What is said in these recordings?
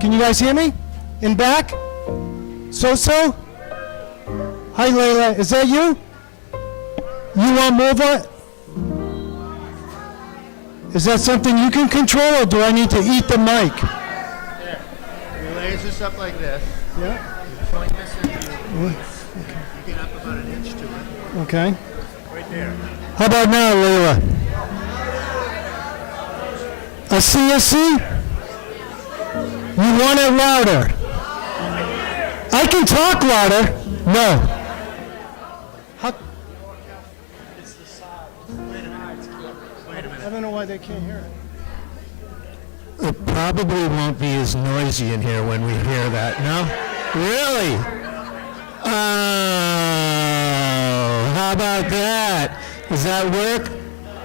Can you guys hear me? In back? So? Hi, Layla. Is that you? You want to move it? Is that something you can control, or do I need to eat the mic? Yeah. You raise this up like this. Yeah. You point this into your piece. You get up about an inch to it. Okay. Right there. How about now, Layla? A C? You want it louder? I can talk louder. No. How? It's the side. Wait a minute. I don't know why they can't hear it. It probably won't be as noisy in here when we hear that, no? Really? Oh, how about that? Does that work?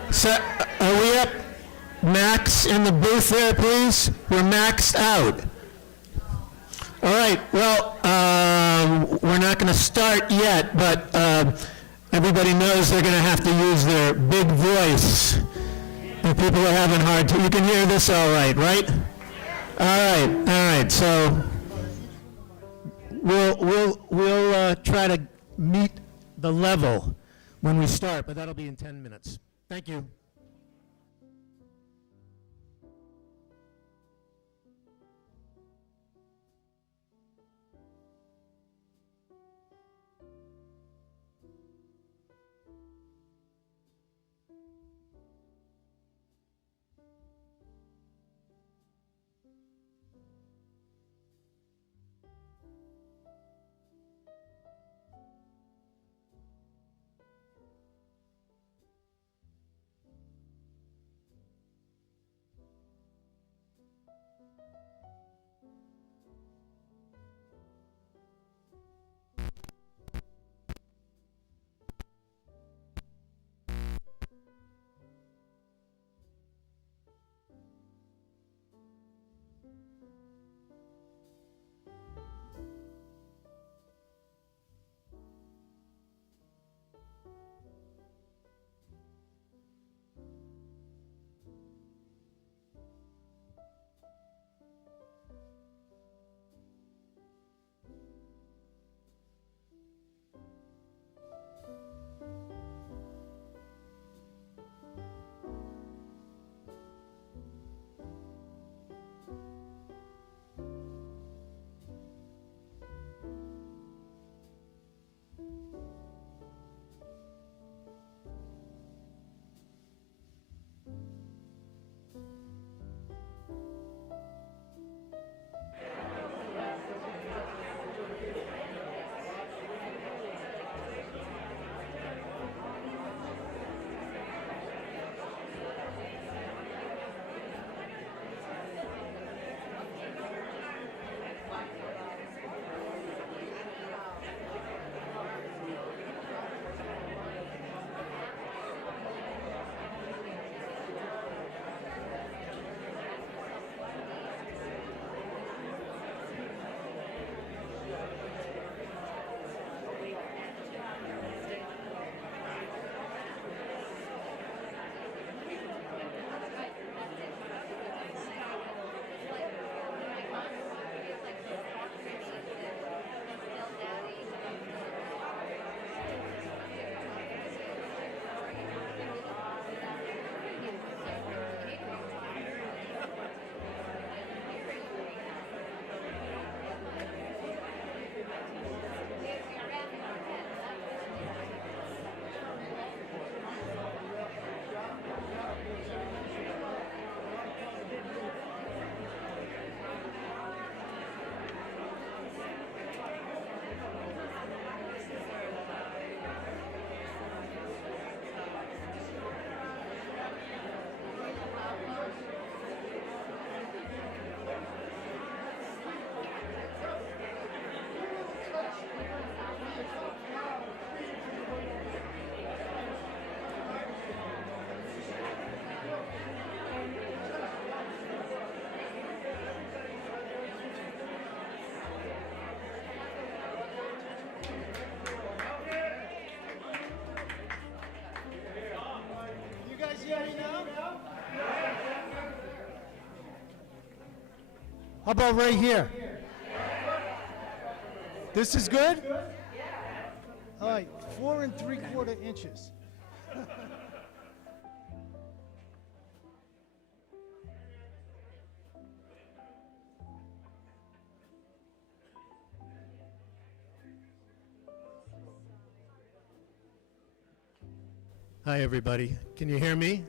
So, are we up max in the booth there, please? We're maxed out. All right, well, we're not going to start yet, but everybody knows they're going to have to use their big voice. If people are having hard time, you can hear this all right, right? All right, so we'll try to meet the level when we start, but that'll be in 10 minutes. Thank you. about right here? This is good? All right, 4 3/4 inches. Hi, everybody. Can you hear me?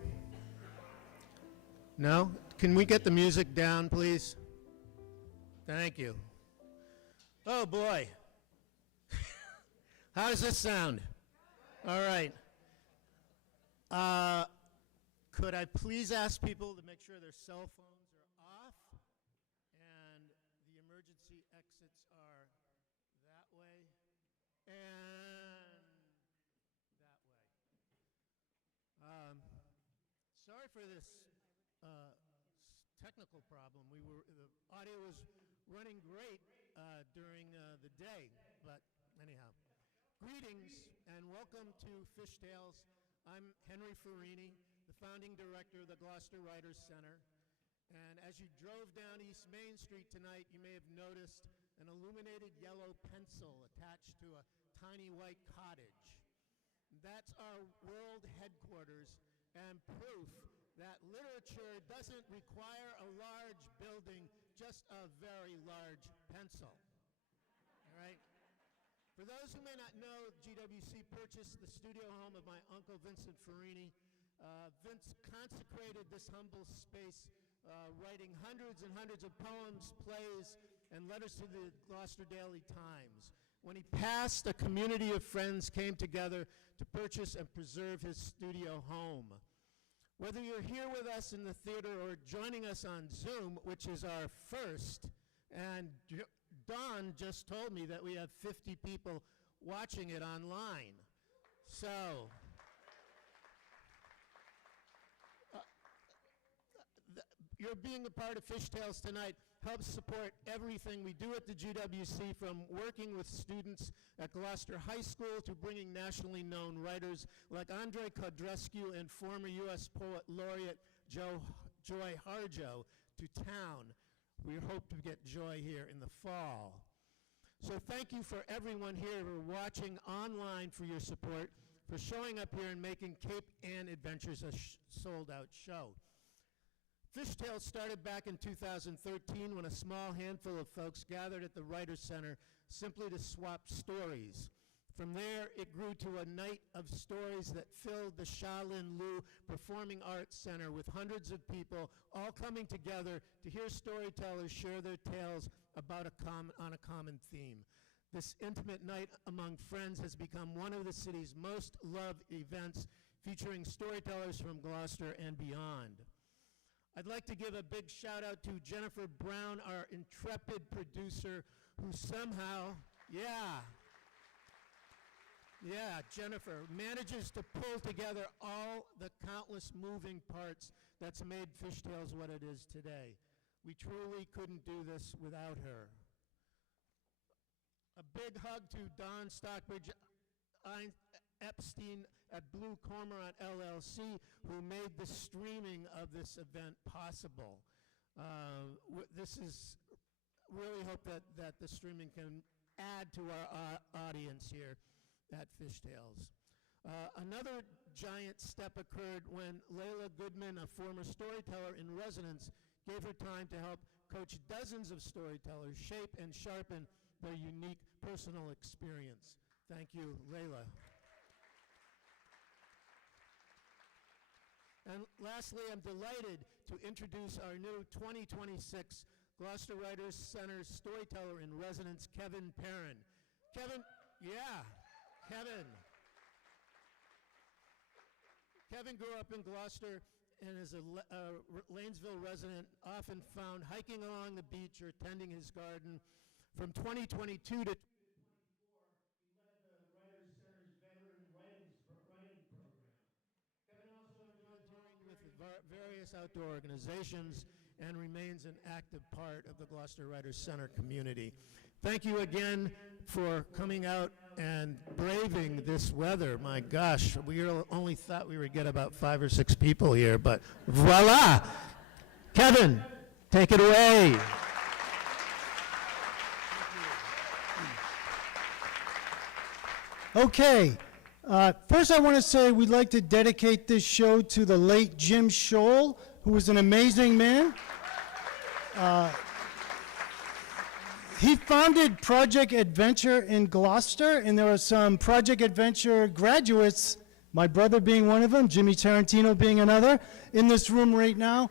No? Can we get the music down, please? Thank you. Oh, boy. How does this sound? All right. Could I please ask people to make sure their cell phones are off and the emergency exits are that way and that way? Sorry for this technical problem. The audio was running great during the day, but anyhow. Greetings and welcome to Fishtails. I'm Henry Farini, the founding director of the Gloucester Writers Center. And as you drove down East Main Street tonight, you may have noticed an illuminated yellow pencil attached to a tiny white cottage. That's our world headquarters and proof that literature doesn't require a large building, just a very large pencil. All right? For those who may not know, GWC purchased the studio home of my uncle Vincent Farini. Vince consecrated this humble space, writing hundreds and hundreds of poems, plays, and letters to the Gloucester Daily Times. When he passed, a community of friends came together to purchase and preserve his studio home. Whether you're here with us in the theater or joining us on Zoom, which is our first, and Don just told me that we have 50 people watching it online. So, your being a part of Fishtails tonight helps support everything we do at the GWC, from working with students at Gloucester High School to bringing nationally known writers like Andrei Codrescu and former U.S. Poet Laureate Joy Harjo to town. We hope to get Joy here in the fall. So thank you for everyone here who are watching online for your support, for showing up here and making Cape Ann Adventures a sold-out show. Fishtails started back in 2013 when a small handful of folks gathered at the Writers Center simply to swap stories. From there, it grew to a night of stories that filled the Shaolin Lu Performing Arts Center with hundreds of people all coming together to hear storytellers share their tales about on a common theme. This intimate night among friends has become one of the city's most loved events, featuring storytellers from Gloucester and beyond. I'd like to give a big shout out to Jennifer Brown, our intrepid producer, who somehow, Jennifer manages to pull together all the countless moving parts that's made Fishtails what it is today. We truly couldn't do this without her. A big hug to Don Stockbridge Epstein at Blue Cormorant LLC, who made the streaming of this event possible. This is really hope that the streaming can add to our audience here at Fishtails. Another giant step occurred when Layla Goodman, a former storyteller-in-residence, gave her time to help coach dozens of storytellers shape and sharpen their unique personal experience. Thank you, Layla. And lastly, I'm delighted to introduce our new 2026 Gloucester Writers Center storyteller-in-residence, Kevin Perrin. Kevin. Kevin grew up in Gloucester and is a Lanesville resident, often found hiking along the beach or tending his garden. From 2022 to 2024, he led the Writers Center's veteran writing program. Kevin also volunteering with various outdoor organizations and remains an active part of the Gloucester Writers Center community. Thank you again for coming out and braving this weather. My gosh, we only thought we would get about 5 or 6 people here, but voila! Kevin, take it away. Okay. First, I want to say we'd like to dedicate this show to the late Jim Scholl, who was an amazing man. He founded Project Adventure in Gloucester, and there are some Project Adventure graduates, my brother being one of them, Jimmy Tarantino being another, in this room right now.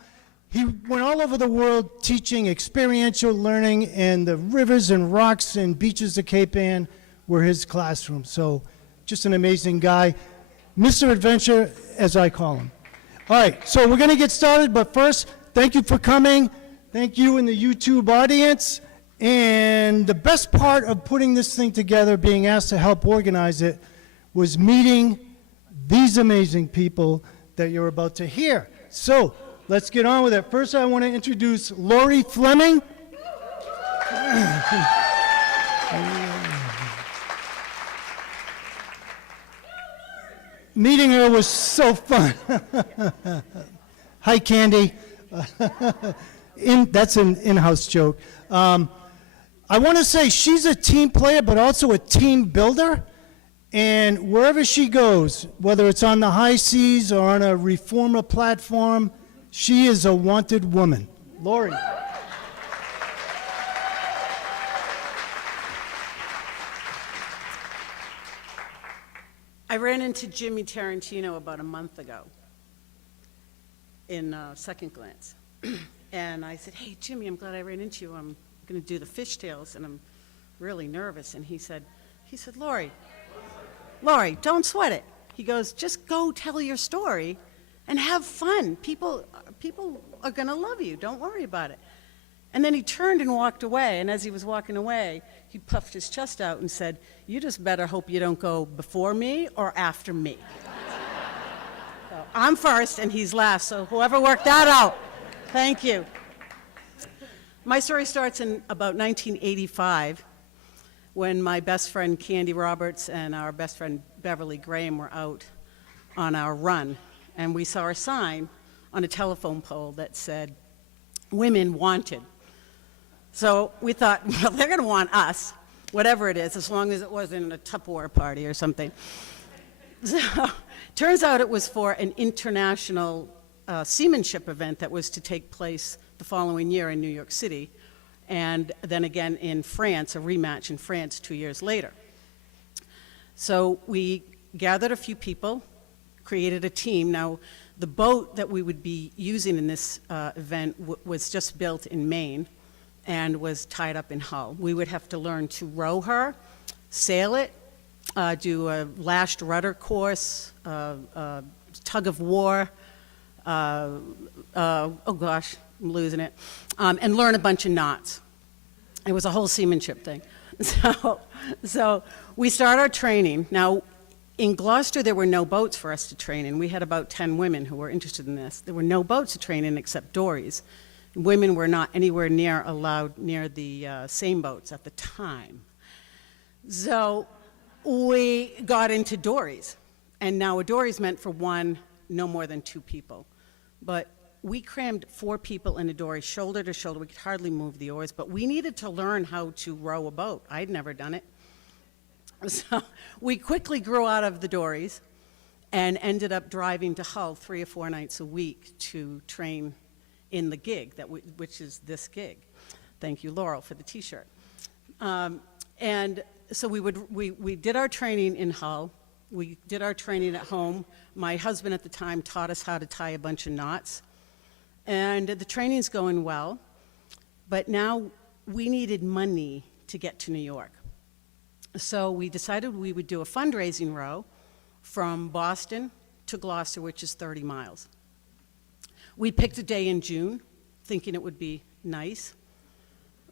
He went all over the world teaching experiential learning, and the rivers and rocks and beaches of Cape Ann were his classroom. So just an amazing guy. Mr. Adventure, as I call him. All right, so we're going to get started, but first, thank you for coming. Thank you in the YouTube audience. And the best part of putting this thing together, being asked to help organize it, was meeting these amazing people that you're about to hear. So let's get on with it. First, I want to introduce Lori Fleming. Meeting her was so fun. Hi, Candy. That's an in-house joke. I want to say she's a team player, but also a team builder. And wherever she goes, whether it's on the high seas or on a reformer platform, she is a wanted woman. Lori. I ran into Jimmy Tarantino about a month ago in Second Glance. And I said, hey, Jimmy, I'm glad I ran into you. I'm going to do the fishtails, and I'm really nervous. And he said, Lori, don't sweat it. He goes, just go tell your story and have fun. People are going to love you. Don't worry about it. And then he turned and walked away, and as he was walking away, he puffed his chest out and said, you just better hope you don't go before me or after me. So I'm first, and he's last, so whoever worked that out, thank you. My story starts in about 1985, when my best friend Candy Roberts and our best friend Beverly Graham were out on our run, and we saw a sign on a telephone pole that said, women wanted. So we thought, well, they're going to want us, whatever it is, as long as it wasn't a Tupperware party or something. So turns out it was for an international seamanship event that was to take place the following year in New York City, and then again in France, a rematch in France 2 years later. So we gathered a few people, created a team. Now, the boat that we would be using in this event was just built in Maine and was tied up in Hull. We would have to learn to row her, sail it, do a lashed rudder course, tug of war, oh gosh, I'm losing it, and learn a bunch of knots. It was a whole seamanship thing. So we start our training. Now, in Gloucester, there were no boats for us to train in. We had about 10 women who were interested in this. There were no boats to train in except dories. Women were not anywhere near allowed near the same boats at the time. So we got into dories. And now a dory is meant for one, no more than two people. But we crammed 4 people in a dory, shoulder to shoulder. We could hardly move the oars, but we needed to learn how to row a boat. I'd never done it. So we quickly grew out of the dories and ended up driving to Hull 3 or 4 nights a week to train in the gig, which is this gig. Thank you, Laurel, for the T-shirt. And so we did our training in Hull. We did our training at home. My husband at the time taught us how to tie a bunch of knots. And the training's going well, but now we needed money to get to New York. So we decided we would do a fundraising row from Boston to Gloucester, which is 30 miles. We picked a day in June, thinking it would be nice.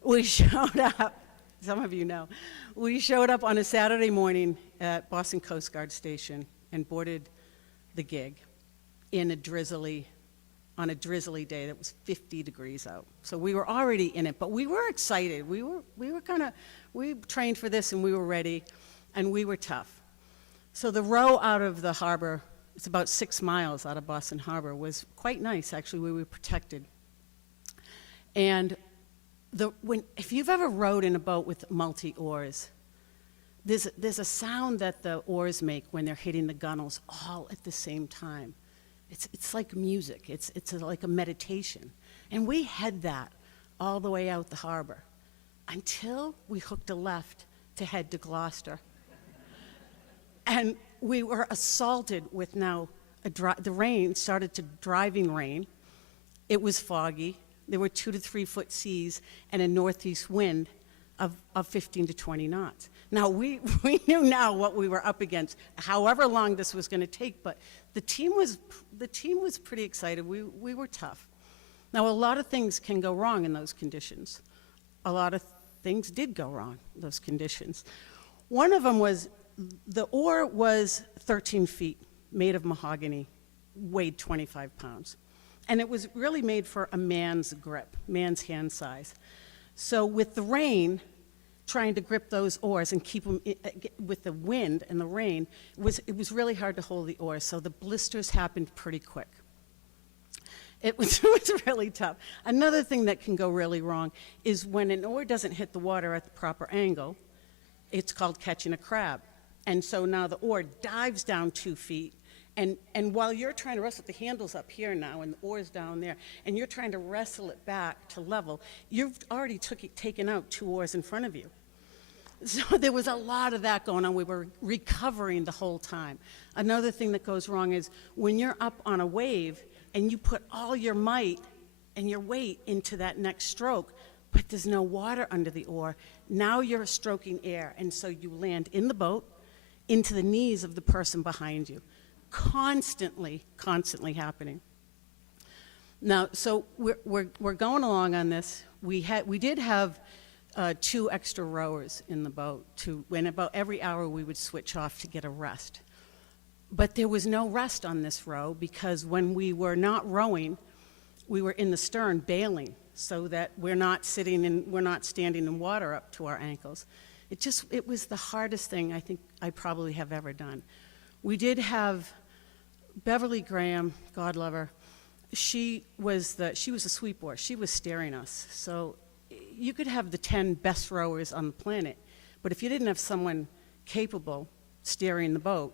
We showed up, some of you know, we showed up on a Saturday morning at Boston Coast Guard Station and boarded the gig on a drizzly day that was 50 degrees out. So we were already in it, but we were excited. We trained for this and we were ready, and we were tough. So the row out of the harbor, it's about 6 miles out of Boston Harbor, was quite nice, actually. We were protected. And if you've ever rowed in a boat with multi-oars, there's a sound that the oars make when they're hitting the gunnels all at the same time. It's like music. It's like a meditation. And we had that all the way out the harbor until we hooked a left to head to Gloucester. And we were assaulted with now, the rain started to driving rain. It was foggy. There were 2 to 3 foot seas and a northeast wind of 15 to 20 knots. Now, we knew now what we were up against, however long this was going to take, but the team was pretty excited. We were tough. Now, a lot of things can go wrong in those conditions. A lot of things did go wrong in those conditions. One of them was the oar was 13 feet, made of mahogany, weighed 25 pounds. And it was really made for a man's grip, man's hand size. So with the rain, trying to grip those oars and keep them with the wind and the rain, it was really hard to hold the oars, so the blisters happened pretty quick. It was really tough. Another thing that can go really wrong is when an oar doesn't hit the water at the proper angle, it's called catching a crab. And so now the oar dives down 2 feet, and while you're trying to wrestle, the handle's up here now and the oar's down there, and you're trying to wrestle it back to level, you've already taken out 2 oars in front of you. So there was a lot of that going on. We were recovering the whole time. Another thing that goes wrong is when you're up on a wave and you put all your might and your weight into that next stroke, but there's no water under the oar, now you're stroking air, and so you land in the boat into the knees of the person behind you. Constantly happening. Now, so we're going along on this. We did have 2 extra rowers in the boat. When about every hour we would switch off to get a rest. But there was no rest on this row because when we were not rowing, we were in the stern bailing so that we're not standing in water up to our ankles. It was the hardest thing I think I probably have ever done. We did have Beverly Graham, God love her. She was a sweep oar. She was steering us. So you could have the 10 best rowers on the planet, but if you didn't have someone capable steering the boat,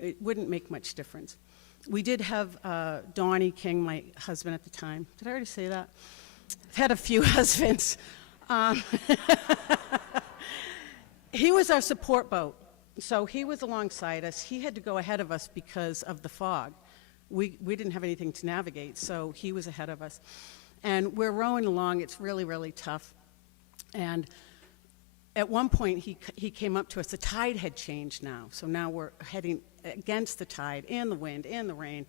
it wouldn't make much difference. We did have Donnie King, my husband at the time. Did I already say that? I've had a few husbands. He was our support boat. So he was alongside us. He had to go ahead of us because of the fog. We didn't have anything to navigate, so he was ahead of us. And we're rowing along. It's really, really tough. And at one point, he came up to us. The tide had changed now. So now we're heading against the tide and the wind and the rain.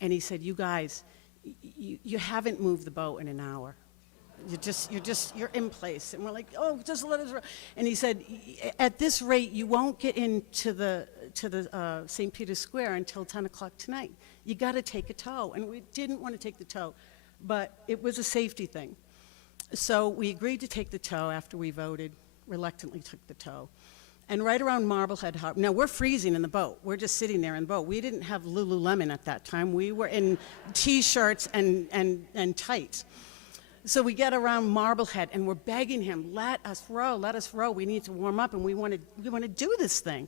And he said, you guys, you haven't moved the boat in an hour. You're in place. And we're like, oh, just let us row. And he said, at this rate, you won't get into the St. Peter's Square until 10 o'clock tonight. You got to take a tow. And we didn't want to take the tow, but it was a safety thing. So we agreed to take the tow after we voted, reluctantly took the tow. And right around Marblehead Harbor, now we're freezing in the boat. We're just sitting there in the boat. We didn't have Lululemon at that time. We were in T-shirts and tights. So we get around Marblehead, and we're begging him, let us row. We need to warm up, and we want to do this thing.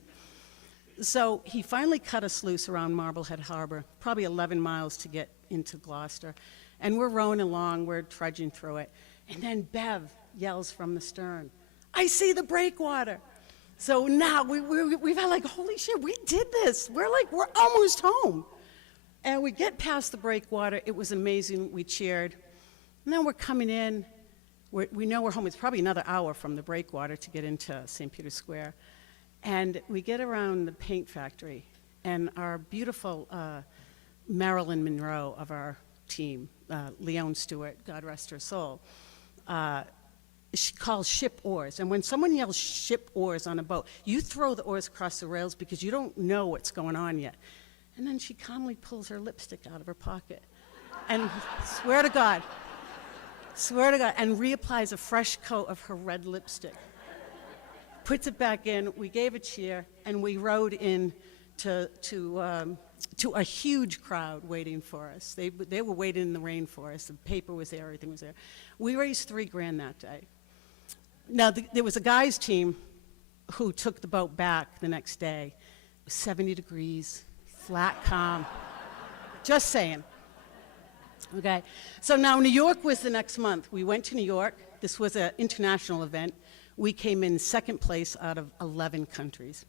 So he finally cut us loose around Marblehead Harbor, probably 11 miles to get into Gloucester. And we're rowing along, we're trudging through it. And then Bev yells from the stern, I see the breakwater. So now we've had like, holy shit, we did this. We're almost home. And we get past the breakwater. It was amazing. We cheered. And then we're coming in. We know we're home. It's probably another hour from the breakwater to get into St. Peter's Square. And we get around the paint factory, and our beautiful Marilyn Monroe of our team, Leone Stewart, God rest her soul, she calls ship oars. And when someone yells ship oars on a boat, you throw the oars across the rails because you don't know what's going on yet. And then she calmly pulls her lipstick out of her pocket and swear to God, and reapplies a fresh coat of her red lipstick. Puts it back in, we gave a cheer, and we rode in to a huge crowd waiting for us. They were waiting in the rain for us. The paper was there, everything was there. We raised $3,000 that day. Now, there was a guys' team who took the boat back the next day. It was 70 degrees, flat calm. Just saying. Okay, so now New York was the next month. We went to New York. This was an international event. We came in second place out of 11 countries.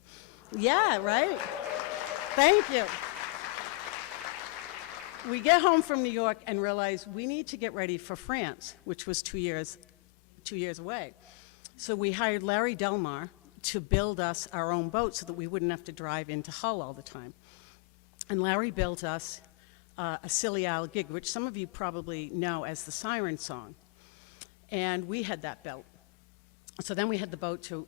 Yeah, right? Thank you. We get home from New York and realize we need to get ready for France, which was 2 years away. So we hired Larry Delmar to build us our own boat so that we wouldn't have to drive into Hull all the time. And Larry built us a Silly Owl gig, which some of you probably know as the Siren Song. And we had that built. So then we had the boat to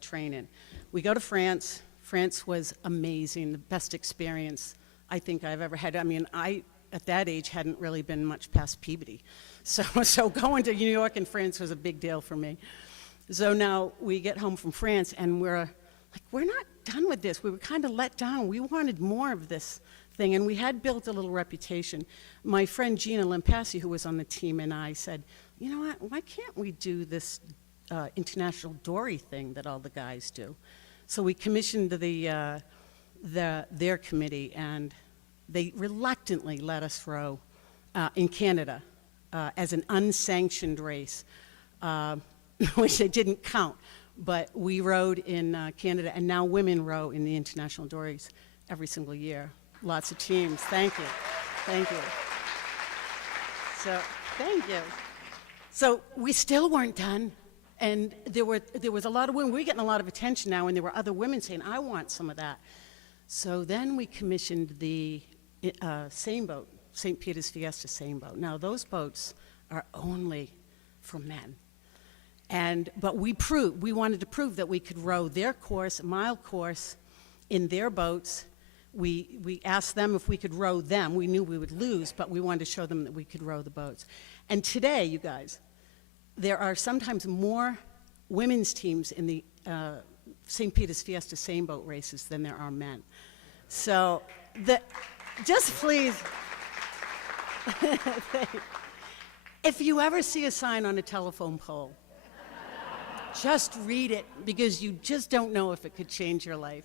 train in. We go to France. France was amazing, the best experience I think I've ever had. I mean, I, at that age, hadn't really been much past puberty. So going to New York and France was a big deal for me. So now we get home from France, and we're like, we're not done with this. We were kind of let down. We wanted more of this thing, and we had built a little reputation. My friend Gina Lampassi, who was on the team, and I said, you know what, why can't we do this international dory thing that all the guys do? So we commissioned their committee, and they reluctantly let us row in Canada as an unsanctioned race, which they didn't count. But we rowed in Canada, and now women row in the international dories every single year. Lots of teams. Thank you. Thank you. So, thank you. So we still weren't done. And there was a lot of women. We were getting a lot of attention now, and there were other women saying, I want some of that. So then we commissioned the sailboat, St. Peter's Fiesta sailboat. Now, those boats are only for men. But we wanted to prove that we could row their course, a mile course, in their boats. We asked them if we could row them. We knew we would lose, but we wanted to show them that we could row the boats. And today, you guys, there are sometimes more women's teams in the St. Peter's Fiesta sailboat races than there are men. So, just please, if you ever see a sign on a telephone pole, just read it, because you just don't know if it could change your life.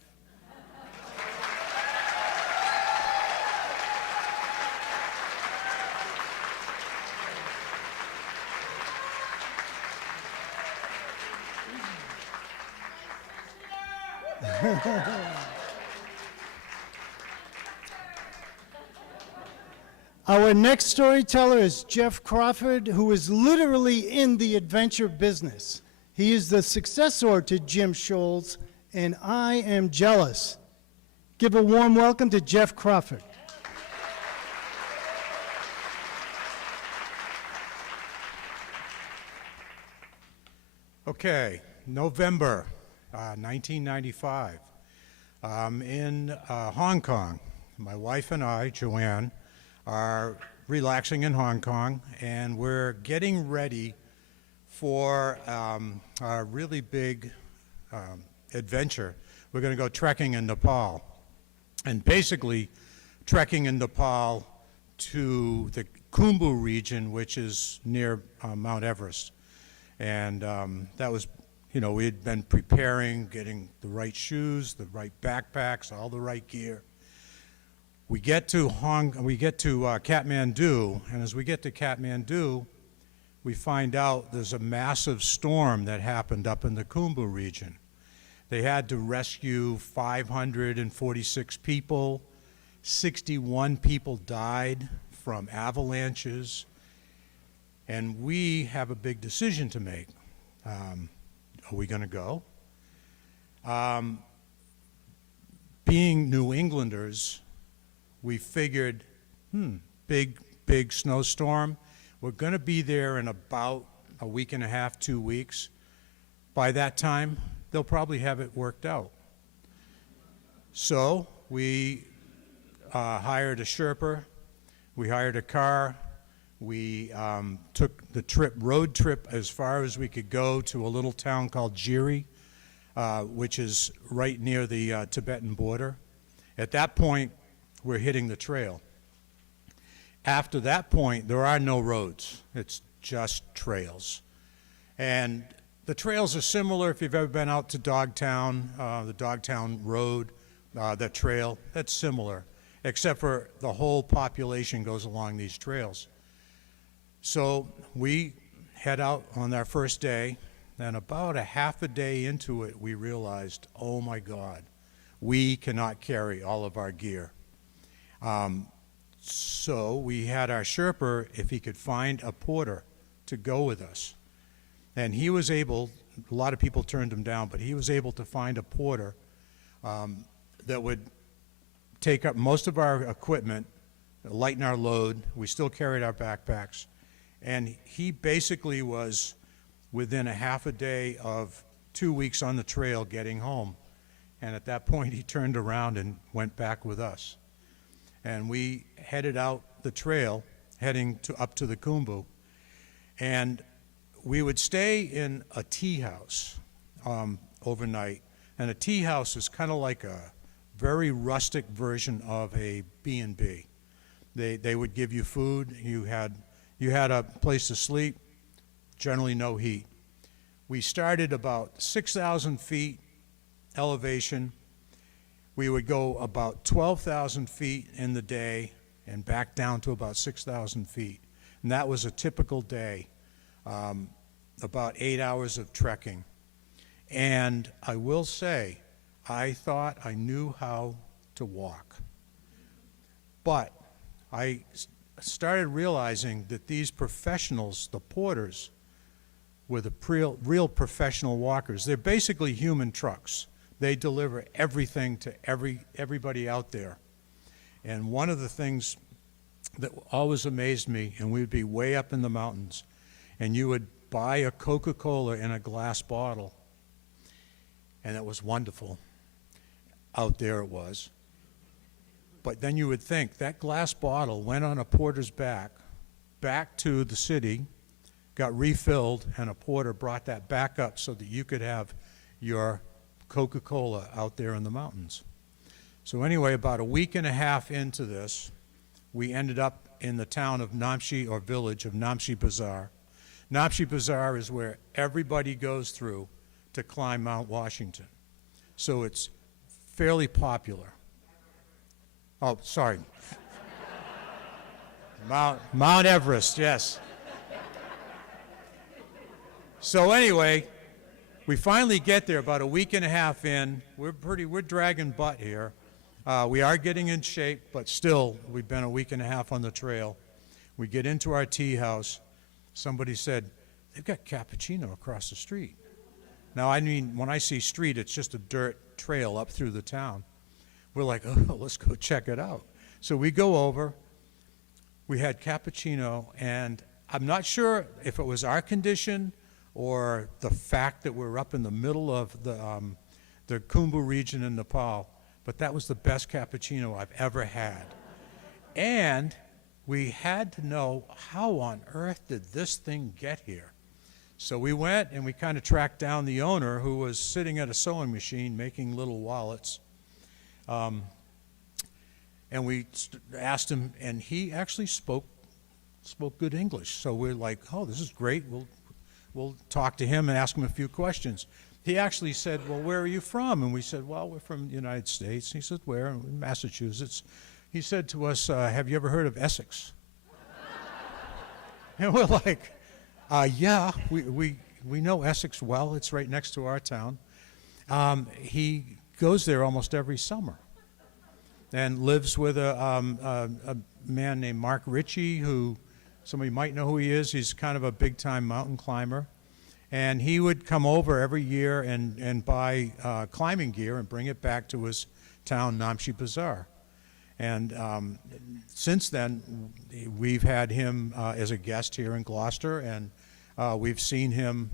Our next storyteller is Jeff Crawford, who is literally in the adventure business. He is the successor to Jim Scholes, and I am jealous. Give a warm welcome to Jeff Crawford. Okay, November 1995. In Hong Kong. My wife and I, Joanne, are relaxing in Hong Kong, and we're getting ready for a really big adventure. We're going to go trekking in Nepal, and basically trekking in Nepal to the Khumbu region, which is near Mount Everest. And that was, you know, we had been preparing, getting the right shoes, the right backpacks, all the right gear. We get to Kathmandu, and as we get to Kathmandu, we find out there's a massive storm that happened up in the Khumbu region. They had to rescue 546 people. 61 people died from avalanches. And we have a big decision to make. Are we going to go? Being New Englanders, we figured, big snowstorm. We're going to be there in about a week and a half, 2 weeks. By that time, they'll probably have it worked out. So we hired a Sherpa. We hired a car. We took the road trip as far as we could go to a little town called Jiri, which is right near the Tibetan border. At that point, we're hitting the trail. After that point, there are no roads. It's just trails. And The trails are similar if you've ever been out to Dogtown, the Dogtown Road, that trail, that's similar, except for the whole population goes along these trails. So we head out on our first day, and about a half a day into it, we realized, oh my God, we cannot carry all of our gear. So we had our Sherpa, if he could find a porter to go with us. And he was able, a lot of people turned him down, but he was able to find a porter that would take up most of our equipment, lighten our load. We still carried our backpacks. And he basically was within a half a day of 2 weeks on the trail getting home. And at that point, he turned around and went back with us. And we headed out the trail, heading up to the Khumbu. And we would stay in a tea house overnight. And a tea house is kind of like a very rustic version of a B&B. They would give you food. You had a place to sleep, generally no heat. We started about 6,000 feet elevation. We would go about 12,000 feet in the day and back down to about 6,000 feet. And that was a typical day, about 8 hours of trekking. And I will say, I thought I knew how to walk. But I started realizing that these professionals, the porters, were the real professional walkers. They're basically human trucks. They deliver everything to everybody out there. And one of the things that always amazed me, and we would be way up in the mountains, and you would buy a Coca-Cola in a glass bottle, and it was wonderful. Out there it was. But then you would think that glass bottle went on a porter's back to the city, got refilled, and a porter brought that back up so that you could have your Coca-Cola out there in the mountains. So anyway, about a week and a half into this, we ended up in the town of Namche, or village of Namche Bazaar. Namche Bazaar is where everybody goes through to climb Mount Washington. So it's fairly popular. Oh, sorry. Mount Everest, yes. So anyway, we finally get there about a week and a half in. We're dragging butt here. We are getting in shape, but still, we've been a week and a half on the trail. We get into our tea house. Somebody said, they've got cappuccino across the street. Now, I mean, when I see street, it's just a dirt trail up through the town. We're like, oh, let's go check it out. So we go over. We had cappuccino, and I'm not sure if it was our condition or the fact that we're up in the middle of the Khumbu region in Nepal, but that was the best cappuccino I've ever had. And we had to know, how on earth did this thing get here? So we went and we kind of tracked down the owner, who was sitting at a sewing machine making little wallets. And we asked him, and he actually spoke good English. So we're like, oh, this is great. We'll talk to him and ask him a few questions. He actually said, well, where are you from? And we said, well, we're from the United States. He said, where? In Massachusetts. He said to us, have you ever heard of Essex? And we're like, yeah, we know Essex well. It's right next to our town. He goes there almost every summer and lives with a man named Mark Ritchie, who somebody might know who he is. He's kind of a big-time mountain climber. And he would come over every year and buy climbing gear and bring it back to his town, Namche Bazaar. And since then, we've had him as a guest here in Gloucester, and we've seen him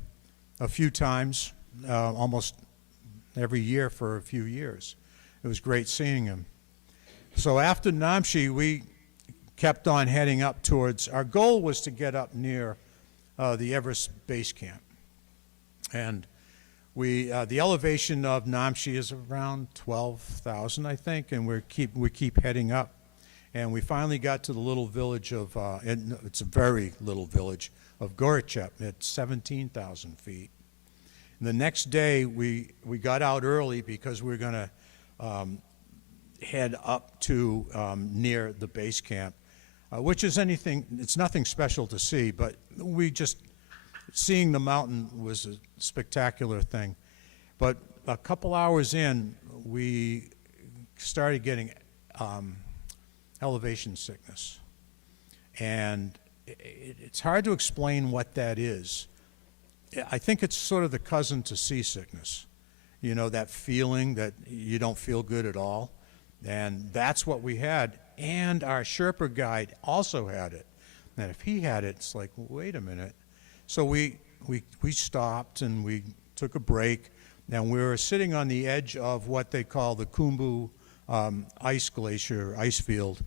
a few times, almost every year for a few years. It was great seeing him. So after Namche, we kept on heading up towards, our goal was to get up near the Everest Base Camp. And the elevation of Namche is around 12,000, I think, and we keep heading up. And we finally got to the little village of, it's a very little village, of Gorachep at 17,000 feet. The next day, we got out early because we were going to head up to near the base camp, which is it's nothing special to see, but seeing the mountain was a spectacular thing. But a couple hours in, we started getting elevation sickness. And it's hard to explain what that is. I think it's sort of the cousin to seasickness. You know, that feeling that you don't feel good at all. And that's what we had. And our Sherpa guide also had it. And if he had it, it's like, wait a minute. So we stopped and we took a break. And we were sitting on the edge of what they call the Khumbu ice glacier, ice field,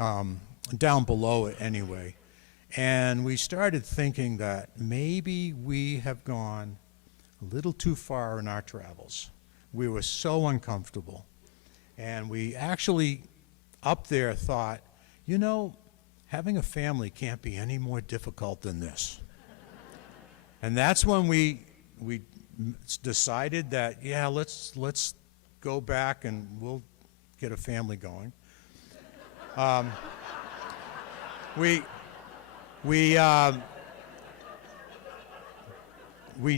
down below it anyway. And we started thinking that maybe we have gone a little too far in our travels. We were so uncomfortable. And we actually, up there, thought, you know, having a family can't be any more difficult than this. And that's when we decided that, yeah, let's go back and we'll get a family going. We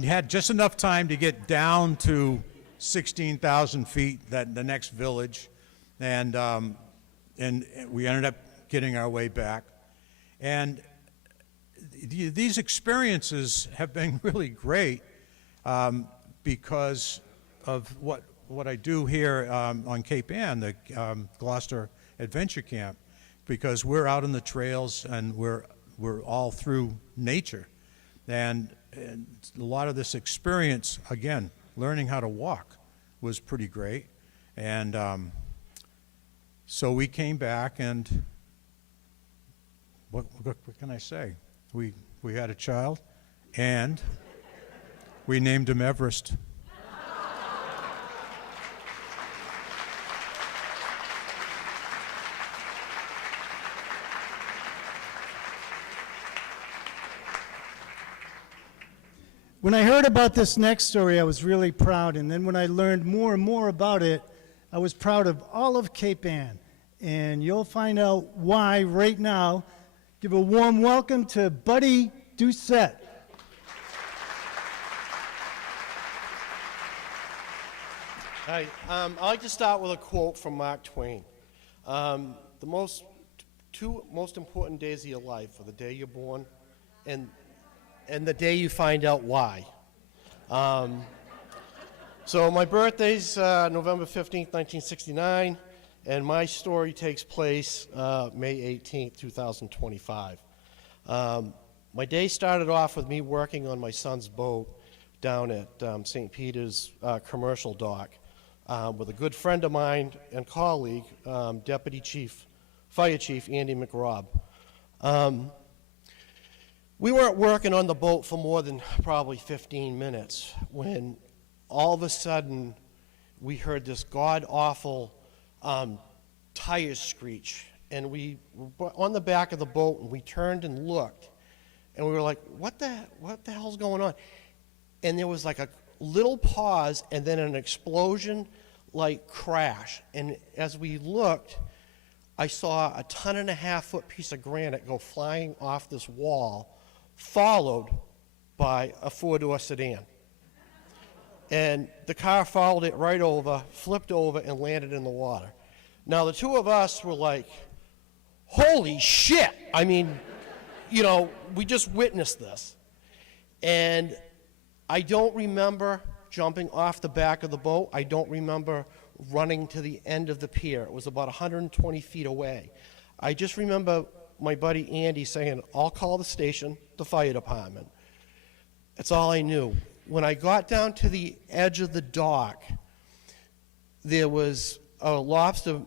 had just enough time to get down to 16,000 feet, the next village, and we ended up getting our way back. And these experiences have been really great because of what I do here on Cape Ann, the Gloucester Adventure Camp, because we're out on the trails and we're all through nature. And a lot of this experience, again, learning how to walk was pretty great. And so we came back, and what can I say? We had a child, and we named him Everest. When I heard about this next story, I was really proud. And then when I learned more and more about it, I was proud of all of Cape Ann. And you'll find out why right now. Give a warm welcome to Buddy Doucette. Hi. I'd like to start with a quote from Mark Twain. The two most important days of your life are the day you're born and the day you find out why. So my birthday's November 15th, 1969, and my story takes place May 18th, 2025. My day started off with me working on my son's boat down at St. Peter's commercial dock with a good friend of mine and colleague, Fire Chief Andy McRobb. We weren't working on the boat for more than probably 15 minutes when all of a sudden we heard this god-awful tire screech. And we were on the back of the boat, and we turned and looked, and we were like, what the hell's going on? And there was like a little pause and then an explosion like crash. And as we looked, I saw a 1.5-foot piece of granite go flying off this wall, followed by a 4-door sedan. And the car followed it right over, flipped over, and landed in the water. Now, the two of us were like, holy shit! I mean, you know, we just witnessed this. And I don't remember jumping off the back of the boat. I don't remember running to the end of the pier. It was about 120 feet away. I just remember my buddy Andy saying, I'll call the station, the fire department. That's all I knew. When I got down to the edge of the dock, there was a lobster,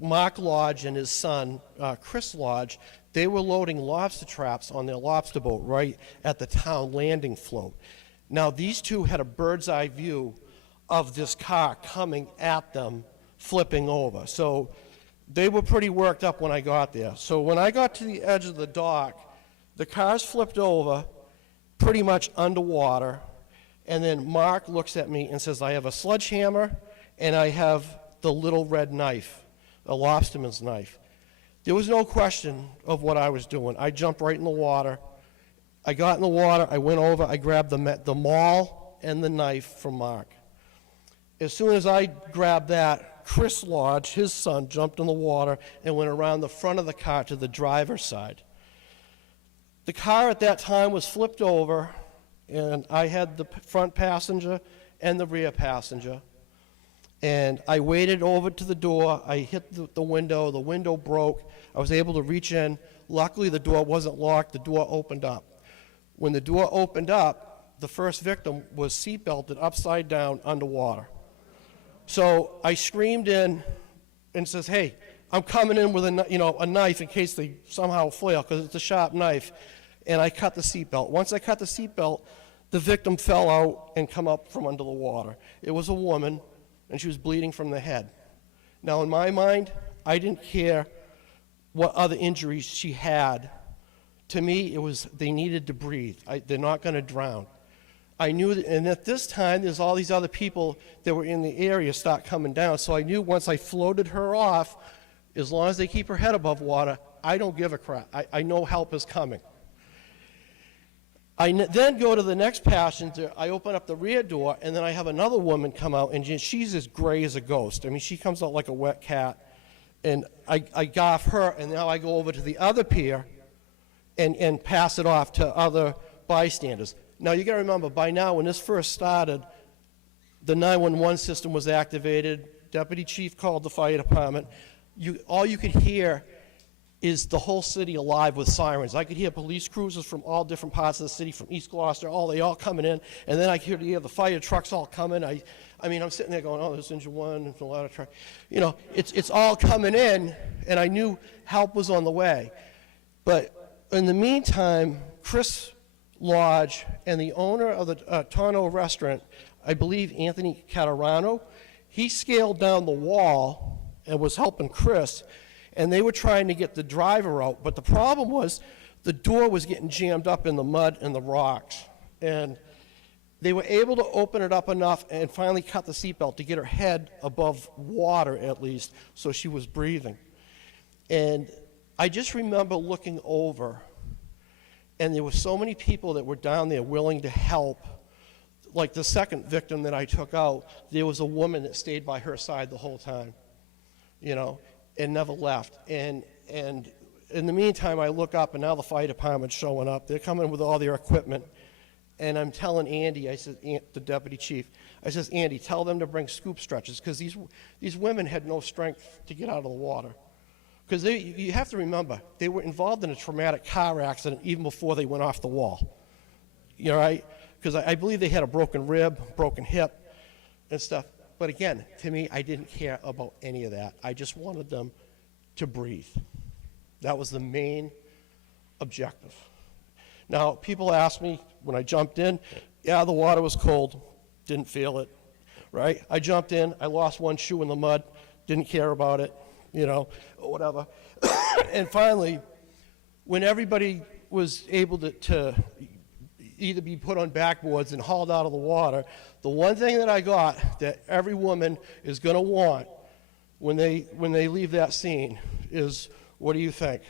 Mark Lodge and his son, Chris Lodge. They were loading lobster traps on their lobster boat right at the town landing float. Now, these two had a bird's eye view of this car coming at them, flipping over. So they were pretty worked up when I got there. So when I got to the edge of the dock, the cars flipped over pretty much underwater, And then Mark looks at me and says, I have a sledgehammer and I have the little red knife, a lobsterman's knife. There was no question of what I was doing. I jumped right in the water. I got in the water, I went over, I grabbed the maul and the knife from Mark. As soon as I grabbed that, Chris Lodge, his son, jumped in the water and went around the front of the car to the driver's side. The car at that time was flipped over, and I had the front passenger and the rear passenger. And I waded over to the door, I hit the window broke, I was able to reach in. Luckily, the door wasn't locked, the door opened up. When the door opened up, the first victim was seatbelted upside down underwater. So I screamed in and says, hey, I'm coming in with a knife in case they somehow flail, because it's a sharp knife. And I cut the seatbelt. Once I cut the seatbelt, the victim fell out and come up from under the water. It was a woman, and she was bleeding from the head. Now, in my mind, I didn't care what other injuries she had. To me, it was they needed to breathe. They're not going to drown. I knew that, and at this time, there's all these other people that were in the area start coming down. So I knew once I floated her off, as long as they keep her head above water, I don't give a crap. I know help is coming. I then go to the next passenger. I open up the rear door, and then I have another woman come out, and she's as gray as a ghost. I mean, she comes out like a wet cat. And I got her, and now I go over to the other pier and pass it off to other bystanders. Now, you got to remember, by now, when this first started, the 911 system was activated. Deputy chief called the fire department. All you could hear is the whole city alive with sirens. I could hear police cruisers from all different parts of the city, from East Gloucester, they all coming in, and then I could hear the fire trucks all coming. I mean, I'm sitting there going, oh, there's engine one, and a lot of trucks. You know, it's all coming in, and I knew help was on the way. But in the meantime, Chris Lodge and the owner of the Tono restaurant, I believe Anthony Catarano, he scaled down the wall and was helping Chris, and they were trying to get the driver out. But the problem was the door was getting jammed up in the mud and the rocks. And they were able to open it up enough and finally cut the seatbelt to get her head above water, at least, so she was breathing. And I just remember looking over, and there were so many people that were down there willing to help. Like the second victim that I took out, there was a woman that stayed by her side the whole time, you know, and never left. And in the meantime, I look up, and now the fire department's showing up. They're coming with all their equipment. And I'm telling Andy, I said, the deputy chief, I says, Andy, tell them to bring scoop stretchers, because these women had no strength to get out of the water. Because you have to remember, they were involved in a traumatic car accident even before they went off the wall. You know, right? Because I believe they had a broken rib, broken hip, and stuff. But again, to me, I didn't care about any of that. I just wanted them to breathe. That was the main objective. Now, people ask me when I jumped in, yeah, the water was cold, didn't feel it, right? I jumped in, I lost one shoe in the mud, didn't care about it, you know, or whatever. And finally, when everybody was able to either be put on backboards and hauled out of the water, the one thing that I got that every woman is going to want when they leave that scene is, what do you think?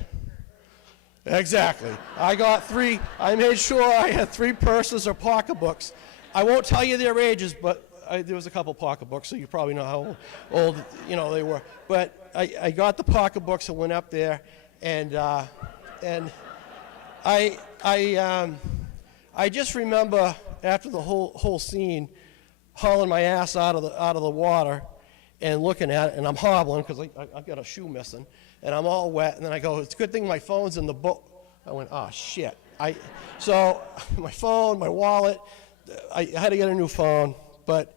Exactly. I got three. I made sure I had 3 purses or pocketbooks. I won't tell you their ages, but there was a couple pocketbooks, so you probably know how old they were. But I got the pocketbooks and went up there, and I just remember after the whole scene, hauling my ass out of the water and looking at it, and I'm hobbling because I've got a shoe missing. And I'm all wet, and then I go, it's a good thing my phone's in the boat. I went, oh, shit. So my phone, my wallet, I had to get a new phone. But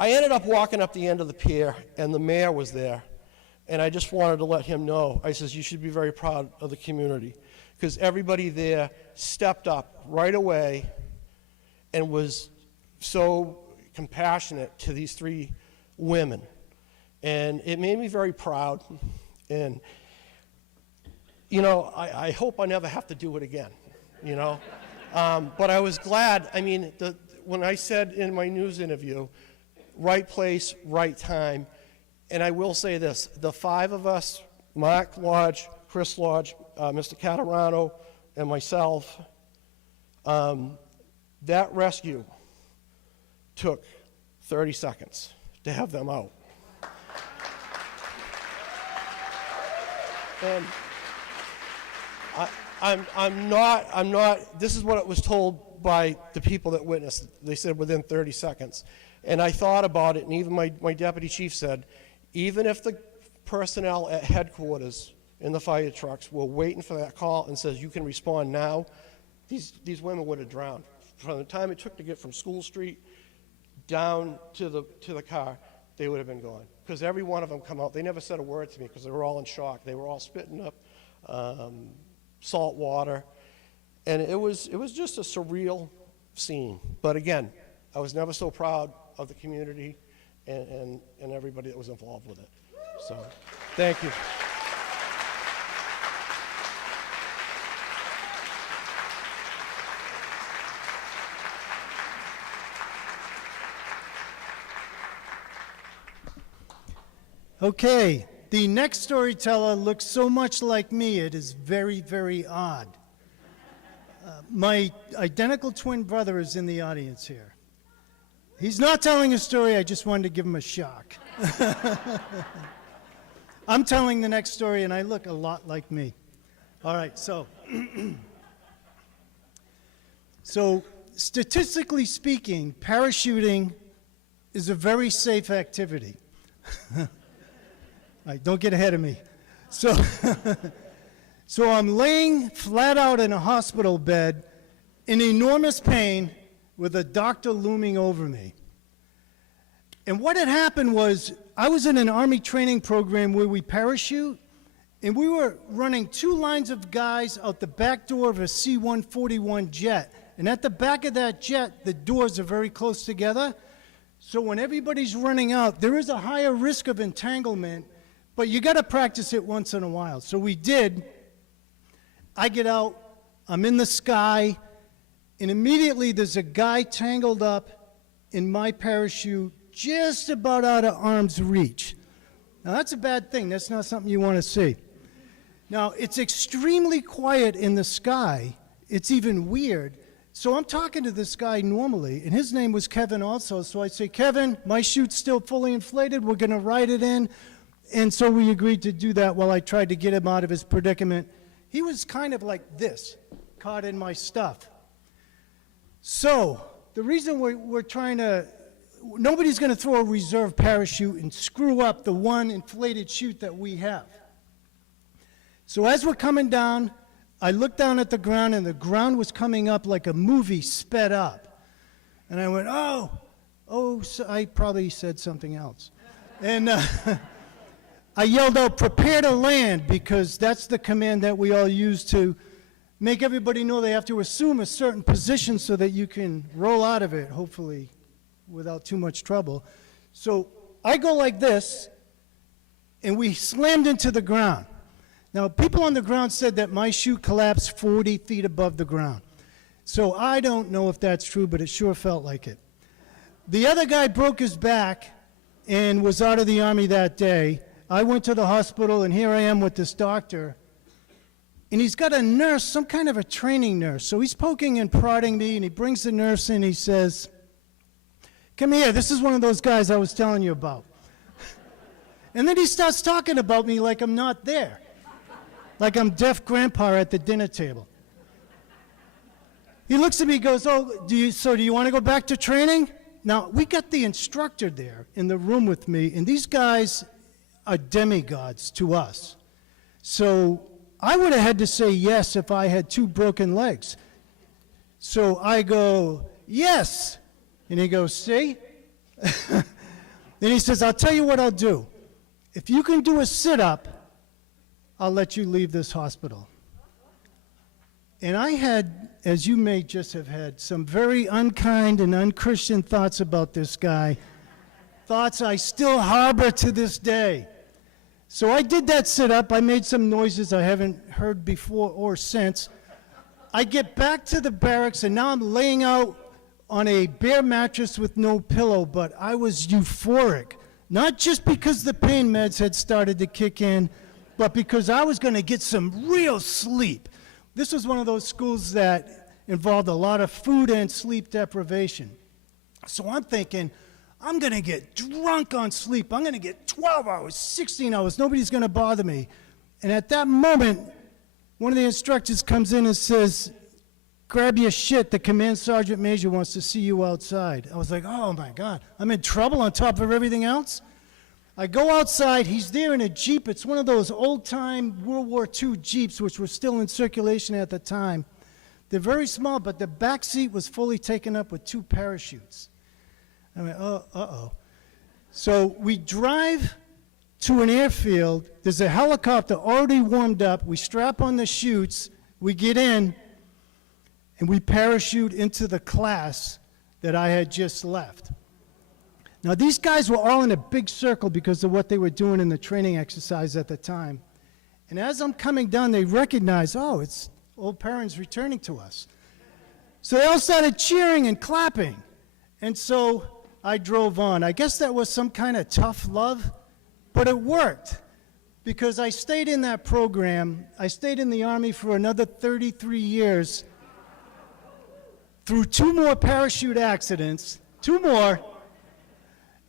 I ended up walking up the end of the pier, and the mayor was there. And I just wanted to let him know. I says, you should be very proud of the community, because everybody there stepped up right away and was so compassionate to these 3 women. And it made me very proud. And you know, I hope I never have to do it again, you know. But I was glad. I mean, when I said in my news interview, right place, right time, and I will say this, the 5 of us, Mark Lodge, Chris Lodge, Mr. Catarano, and myself, that rescue took 30 seconds to have them out. And I'm not, this is what it was told by the people that witnessed. They said within 30 seconds. And I thought about it, and even my deputy chief said, even if the personnel at headquarters in the fire trucks were waiting for that call and says, you can respond now, these women would have drowned. From the time it took to get from School Street down to the car, they would have been gone. Because every one of them come out, they never said a word to me because they were all in shock. They were all spitting up salt water. And it was just a surreal scene. But again, I was never so proud of the community and everybody that was involved with it. So, thank you. Okay, the next storyteller looks so much like me, it is very, very odd. My identical twin brother is in the audience here. He's not telling a story, I just wanted to give him a shock. I'm telling the next story, and I look a lot like me. All right, so statistically speaking, parachuting is a very safe activity. All right, don't get ahead of me. So, so I'm laying flat out in a hospital bed in enormous pain with a doctor looming over me. And what had happened was I was in an Army training program where we parachute, and we were running 2 lines of guys out the back door of a C-141 jet. And at the back of that jet, the doors are very close together. So when everybody's running out, there is a higher risk of entanglement, but you got to practice it once in a while. So we did. I get out, I'm in the sky, and immediately there's a guy tangled up in my parachute just about out of arm's reach. Now that's a bad thing. That's not something you want to see. Now it's extremely quiet in the sky. It's even weird. So I'm talking to this guy normally, and his name was Kevin also. So I say, Kevin, my chute's still fully inflated. We're going to ride it in. And so we agreed to do that while I tried to get him out of his predicament. He was kind of like this, caught in my stuff. So the reason we're trying to, nobody's going to throw a reserve parachute and screw up the one inflated chute that we have. So as we're coming down, I looked down at the ground, and the ground was coming up like a movie sped up. And I went, oh, so I probably said something else. And I yelled out, prepare to land, because that's the command that we all use to make everybody know they have to assume a certain position so that you can roll out of it, hopefully, without too much trouble. So I go like this, and we slammed into the ground. Now, people on the ground said that my chute collapsed 40 feet above the ground. So I don't know if that's true, but it sure felt like it. The other guy broke his back and was out of the Army that day. I went to the hospital, and here I am with this doctor. And he's got a nurse, some kind of a training nurse. So he's poking and prodding me, and he brings the nurse in. He says, come here, this is one of those guys I was telling you about. And then he starts talking about me like I'm not there. Like I'm deaf grandpa at the dinner table. He looks at me and goes, oh, do you want to go back to training? Now, we got the instructor there in the room with me, and these guys are demigods to us. So I would have had to say yes if I had 2 broken legs. So I go, yes. And he goes, see? Then he says, I'll tell you what I'll do. If you can do a sit-up, I'll let you leave this hospital. And I had, as you may just have had, some very unkind and unchristian thoughts about this guy, thoughts I still harbor to this day. So I did that sit-up. I made some noises I haven't heard before or since. I get back to the barracks, and now I'm laying out on a bare mattress with no pillow, but I was euphoric. Not just because the pain meds had started to kick in, but because I was going to get some real sleep. This was one of those schools that involved a lot of food and sleep deprivation. So I'm thinking, I'm going to get drunk on sleep. I'm going to get 12 hours, 16 hours. Nobody's going to bother me. And at that moment, one of the instructors comes in and says, grab your shit, the command sergeant major wants to see you outside. I was like, oh my God, I'm in trouble on top of everything else? I go outside, he's there in a Jeep. It's one of those old-time World War II Jeeps, which were still in circulation at the time. They're very small, but the back seat was fully taken up with 2 parachutes. I went, uh-oh. So we drive to an airfield. There's a helicopter already warmed up. We strap on the chutes. We get in, and we parachute into the class that I had just left. Now, these guys were all in a big circle because of what they were doing in the training exercise at the time. And as I'm coming down, they recognize, oh, it's old Perrin's returning to us. So they all started cheering and clapping. And so I drove on. I guess that was some kind of tough love, but it worked because I stayed in that program. I stayed in the Army for another 33 years through 2 more parachute accidents, 2 more.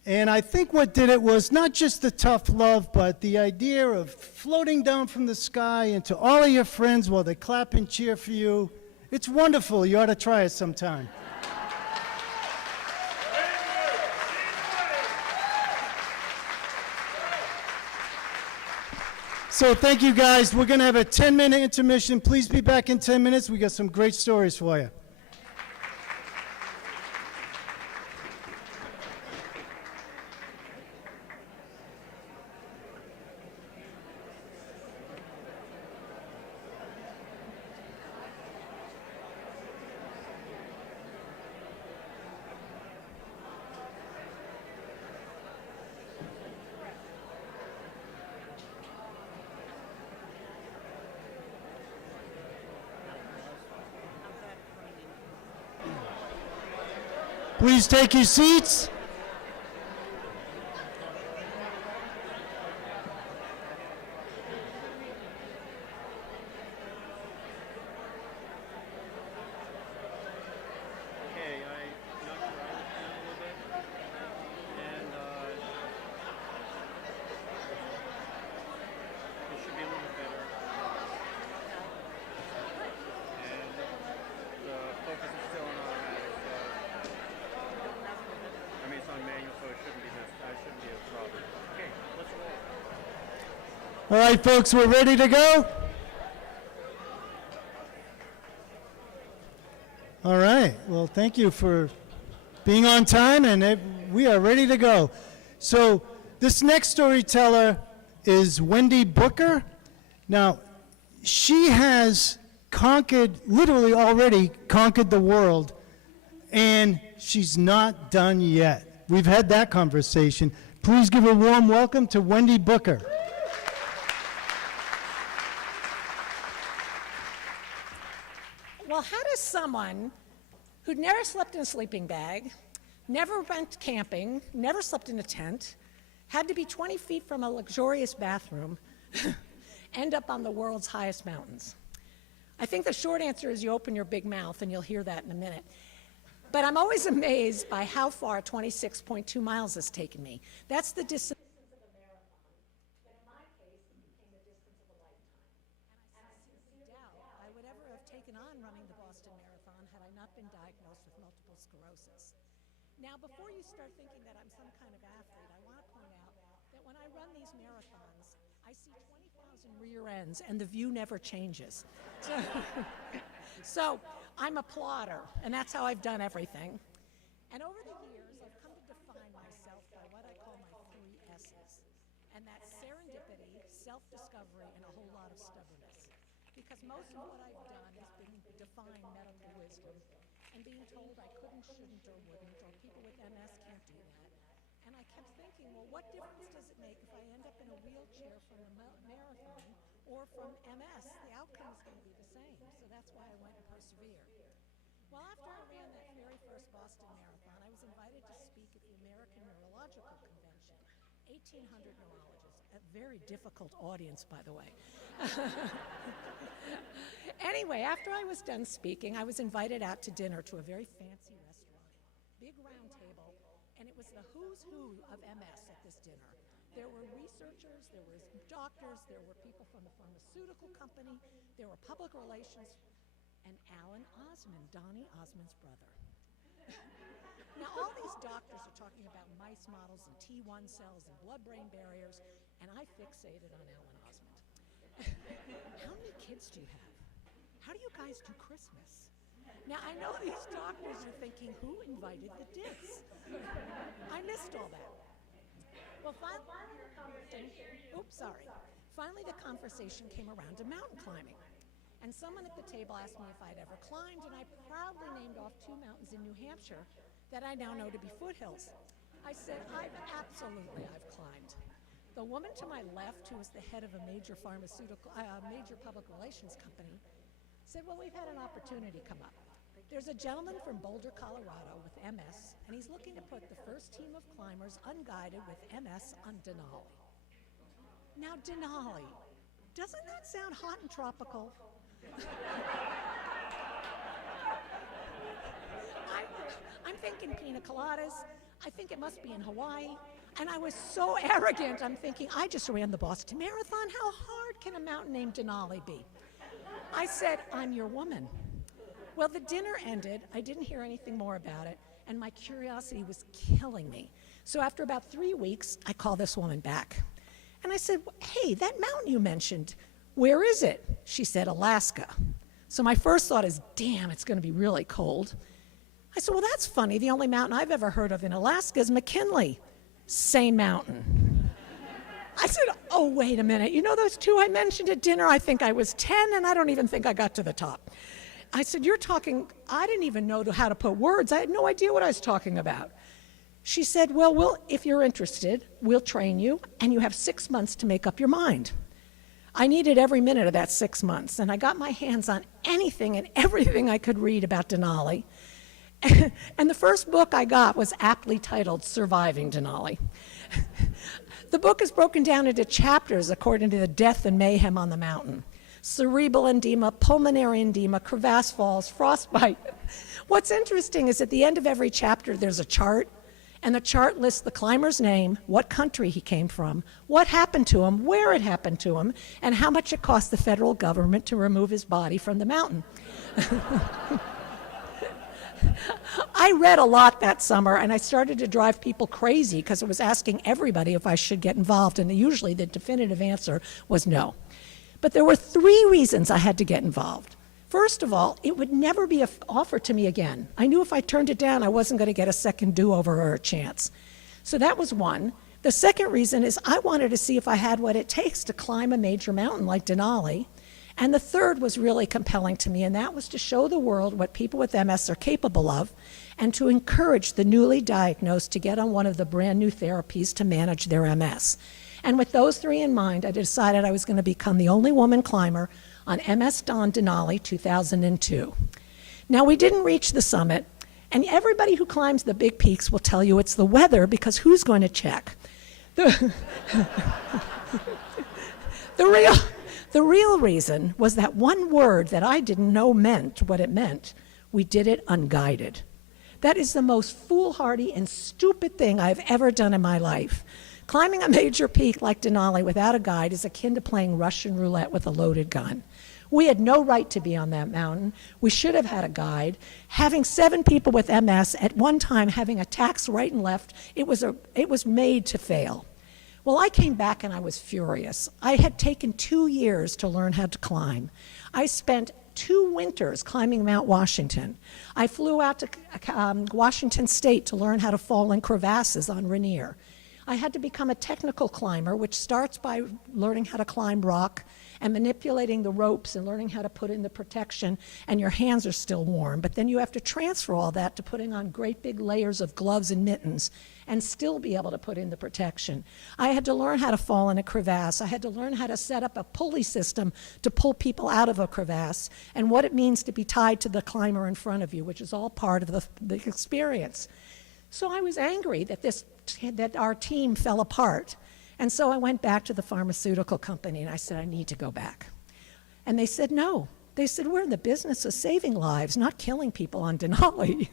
And I think what did it was not just the tough love, but the idea of floating down from the sky into all of your friends while they clap and cheer for you. It's wonderful. You ought to try it sometime. So thank you guys. We're going to have a 10-minute intermission. Please be back in 10 minutes. We got some great stories for you. Please take your seats. Okay, I knocked your eyes down a little bit, and it should be a little better. And the focus is still on automatic, so I mean it's on manual, so it shouldn't be a problem. Okay, let's roll. All right, folks, we're ready to go. All right. Well, thank you for being on time, and we are ready to go. So this next storyteller is Wendy Booker. Now, she has literally already conquered the world, and she's not done yet. We've had that conversation. Please give a warm welcome to Wendy Booker. Well, how does someone who'd never slept in a sleeping bag, never went camping, never slept in a tent, had to be 20 feet from a luxurious bathroom, end up on the world's highest mountains? I think the short answer is you open your big mouth, and you'll hear that in a minute. But I'm always amazed by how far 26.2 miles has taken me. That's the distance of a marathon, but in my case, it became the distance of a lifetime. And I seriously doubt I would ever have taken on running the Boston Marathon had I not been diagnosed with multiple sclerosis. Now, before you start thinking that I'm some kind of athlete, I want to point out that when I run these marathons, I see 20,000 rear ends, and the view never changes. So I'm a plotter, and that's how I've done everything. And over the years, I've come to define myself by what I call my 3 S's. And that's serendipity, self-discovery, and a whole lot of stubbornness. Because most of what I've done has been defying medical wisdom and being told I couldn't, shouldn't, or wouldn't, or people with MS can't do that. And I kept thinking, well, what difference does it make if I end up in a wheelchair from a marathon or from MS? The outcome is going to be the same. So that's why I went and persevered. Well, after I ran that very first Boston Marathon, I was invited to speak at the American Neurological Convention. 1,800 neurologists, a very difficult audience, by the way. Anyway, after I was done speaking, I was invited out to dinner to a very fancy restaurant, big round table, and it was the who's who of MS at this dinner. There were researchers, there were doctors, there were people from the pharmaceutical company, there were public relations, and Alan Osmond, Donnie Osmond's brother. Now, all these doctors are talking about mice models and T1 cells and blood-brain barriers, and I fixated on Alan Osmond. How many kids do you have? How do you guys do Christmas? Now, I know these doctors are thinking, who invited the dicks? I missed all that. Well, Finally, the conversation came around to mountain climbing. And someone at the table asked me if I'd ever climbed, and I proudly named off 2 mountains in New Hampshire that I now know to be foothills. I said, I've climbed. The woman to my left, who was the head of a major major public relations company, said, well, we've had an opportunity come up. There's a gentleman from Boulder, Colorado with MS, and he's looking to put the first team of climbers unguided with MS on Denali. Now, Denali, doesn't that sound hot and tropical? I'm thinking pina coladas. I think it must be in Hawaii. And I was so arrogant, I'm thinking, I just ran the Boston Marathon. How hard can a mountain named Denali be? I said, I'm your woman. Well, the dinner ended. I didn't hear anything more about it, and my curiosity was killing me. So after about 3 weeks, I called this woman back. And I said, hey, that mountain you mentioned, where is it? She said, Alaska. So my first thought is, damn, it's going to be really cold. I said, well, that's funny. The only mountain I've ever heard of in Alaska is McKinley. Same mountain. I said, oh, wait a minute. You know those 2 I mentioned at dinner? I think I was 10, and I don't even think I got to the top. I said, you're talking, I didn't even know how to put words. I had no idea what I was talking about. She said, well, if you're interested, we'll train you, and you have 6 months to make up your mind. I needed every minute of that 6 months, and I got my hands on anything and everything I could read about Denali. And the first book I got was aptly titled Surviving Denali. The book is broken down into chapters according to the death and mayhem on the mountain. Cerebral edema, pulmonary edema, crevasse falls, frostbite. What's interesting is at the end of every chapter there's a chart, and the chart lists the climber's name, what country he came from, what happened to him, where it happened to him, and how much it cost the federal government to remove his body from the mountain. I read a lot that summer, and I started to drive people crazy because I was asking everybody if I should get involved, and usually the definitive answer was no. But there were 3 reasons I had to get involved. First of all, it would never be offered to me again. I knew if I turned it down, I wasn't going to get a second do-over or a chance. So that was one. The second reason is I wanted to see if I had what it takes to climb a major mountain like Denali. And the third was really compelling to me, and that was to show the world what people with MS are capable of and to encourage the newly diagnosed to get on one of the brand new therapies to manage their MS. And with those 3 in mind, I decided I was going to become the only woman climber on MS on Denali 2002. Now, we didn't reach the summit, and everybody who climbs the big peaks will tell you it's the weather, because who's going to check? The real reason was that one word that I didn't know meant what it meant. We did it unguided. That is the most foolhardy and stupid thing I've ever done in my life. Climbing a major peak like Denali without a guide is akin to playing Russian roulette with a loaded gun. We had no right to be on that mountain. We should have had a guide. Having 7 people with MS at one time having attacks right and left, it was made to fail. Well, I came back and I was furious. I had taken 2 years to learn how to climb. I spent 2 winters climbing Mount Washington. I flew out to Washington State to learn how to fall in crevasses on Rainier. I had to become a technical climber, which starts by learning how to climb rock and manipulating the ropes and learning how to put in the protection, and your hands are still warm. But then you have to transfer all that to putting on great big layers of gloves and mittens and still be able to put in the protection. I had to learn how to fall in a crevasse. I had to learn how to set up a pulley system to pull people out of a crevasse, and what it means to be tied to the climber in front of you, which is all part of the experience. So I was angry that our team fell apart. And so I went back to the pharmaceutical company and I said, I need to go back. And they said, no. They said, we're in the business of saving lives, not killing people on Denali.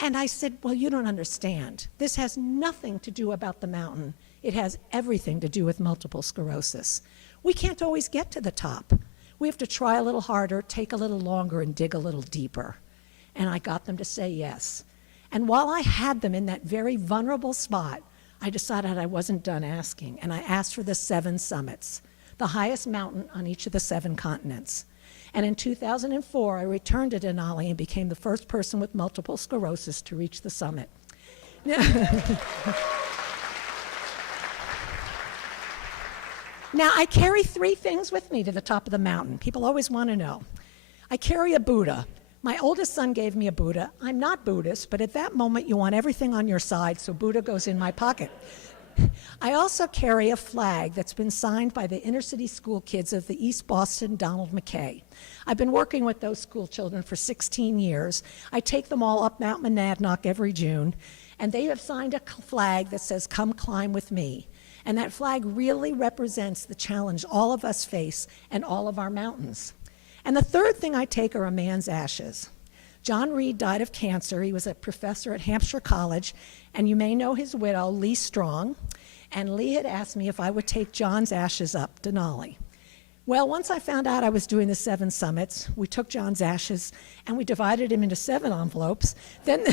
And I said, well, you don't understand. This has nothing to do about the mountain. It has everything to do with multiple sclerosis. We can't always get to the top. We have to try a little harder, take a little longer, and dig a little deeper. And I got them to say yes. And while I had them in that very vulnerable spot, I decided I wasn't done asking, and I asked for the 7 summits, the highest mountain on each of the 7 continents. And in 2004, I returned to Denali and became the first person with multiple sclerosis to reach the summit. Now, I carry 3 things with me to the top of the mountain. People always want to know. I carry a Buddha. My oldest son gave me a Buddha. I'm not Buddhist, but at that moment you want everything on your side, so Buddha goes in my pocket. I also carry a flag that's been signed by the inner city school kids of the East Boston Donald McKay. I've been working with those school children for 16 years. I take them all up Mount Monadnock every June, and they have signed a flag that says, "Come climb with me." And that flag really represents the challenge all of us face and all of our mountains. And the third thing I take are a man's ashes. John Reed died of cancer. He was a professor at Hampshire College, and you may know his widow, Lee Strong. And Lee had asked me if I would take John's ashes up Denali. Well, once I found out I was doing the 7 summits, we took John's ashes and we divided him into 7 envelopes. Then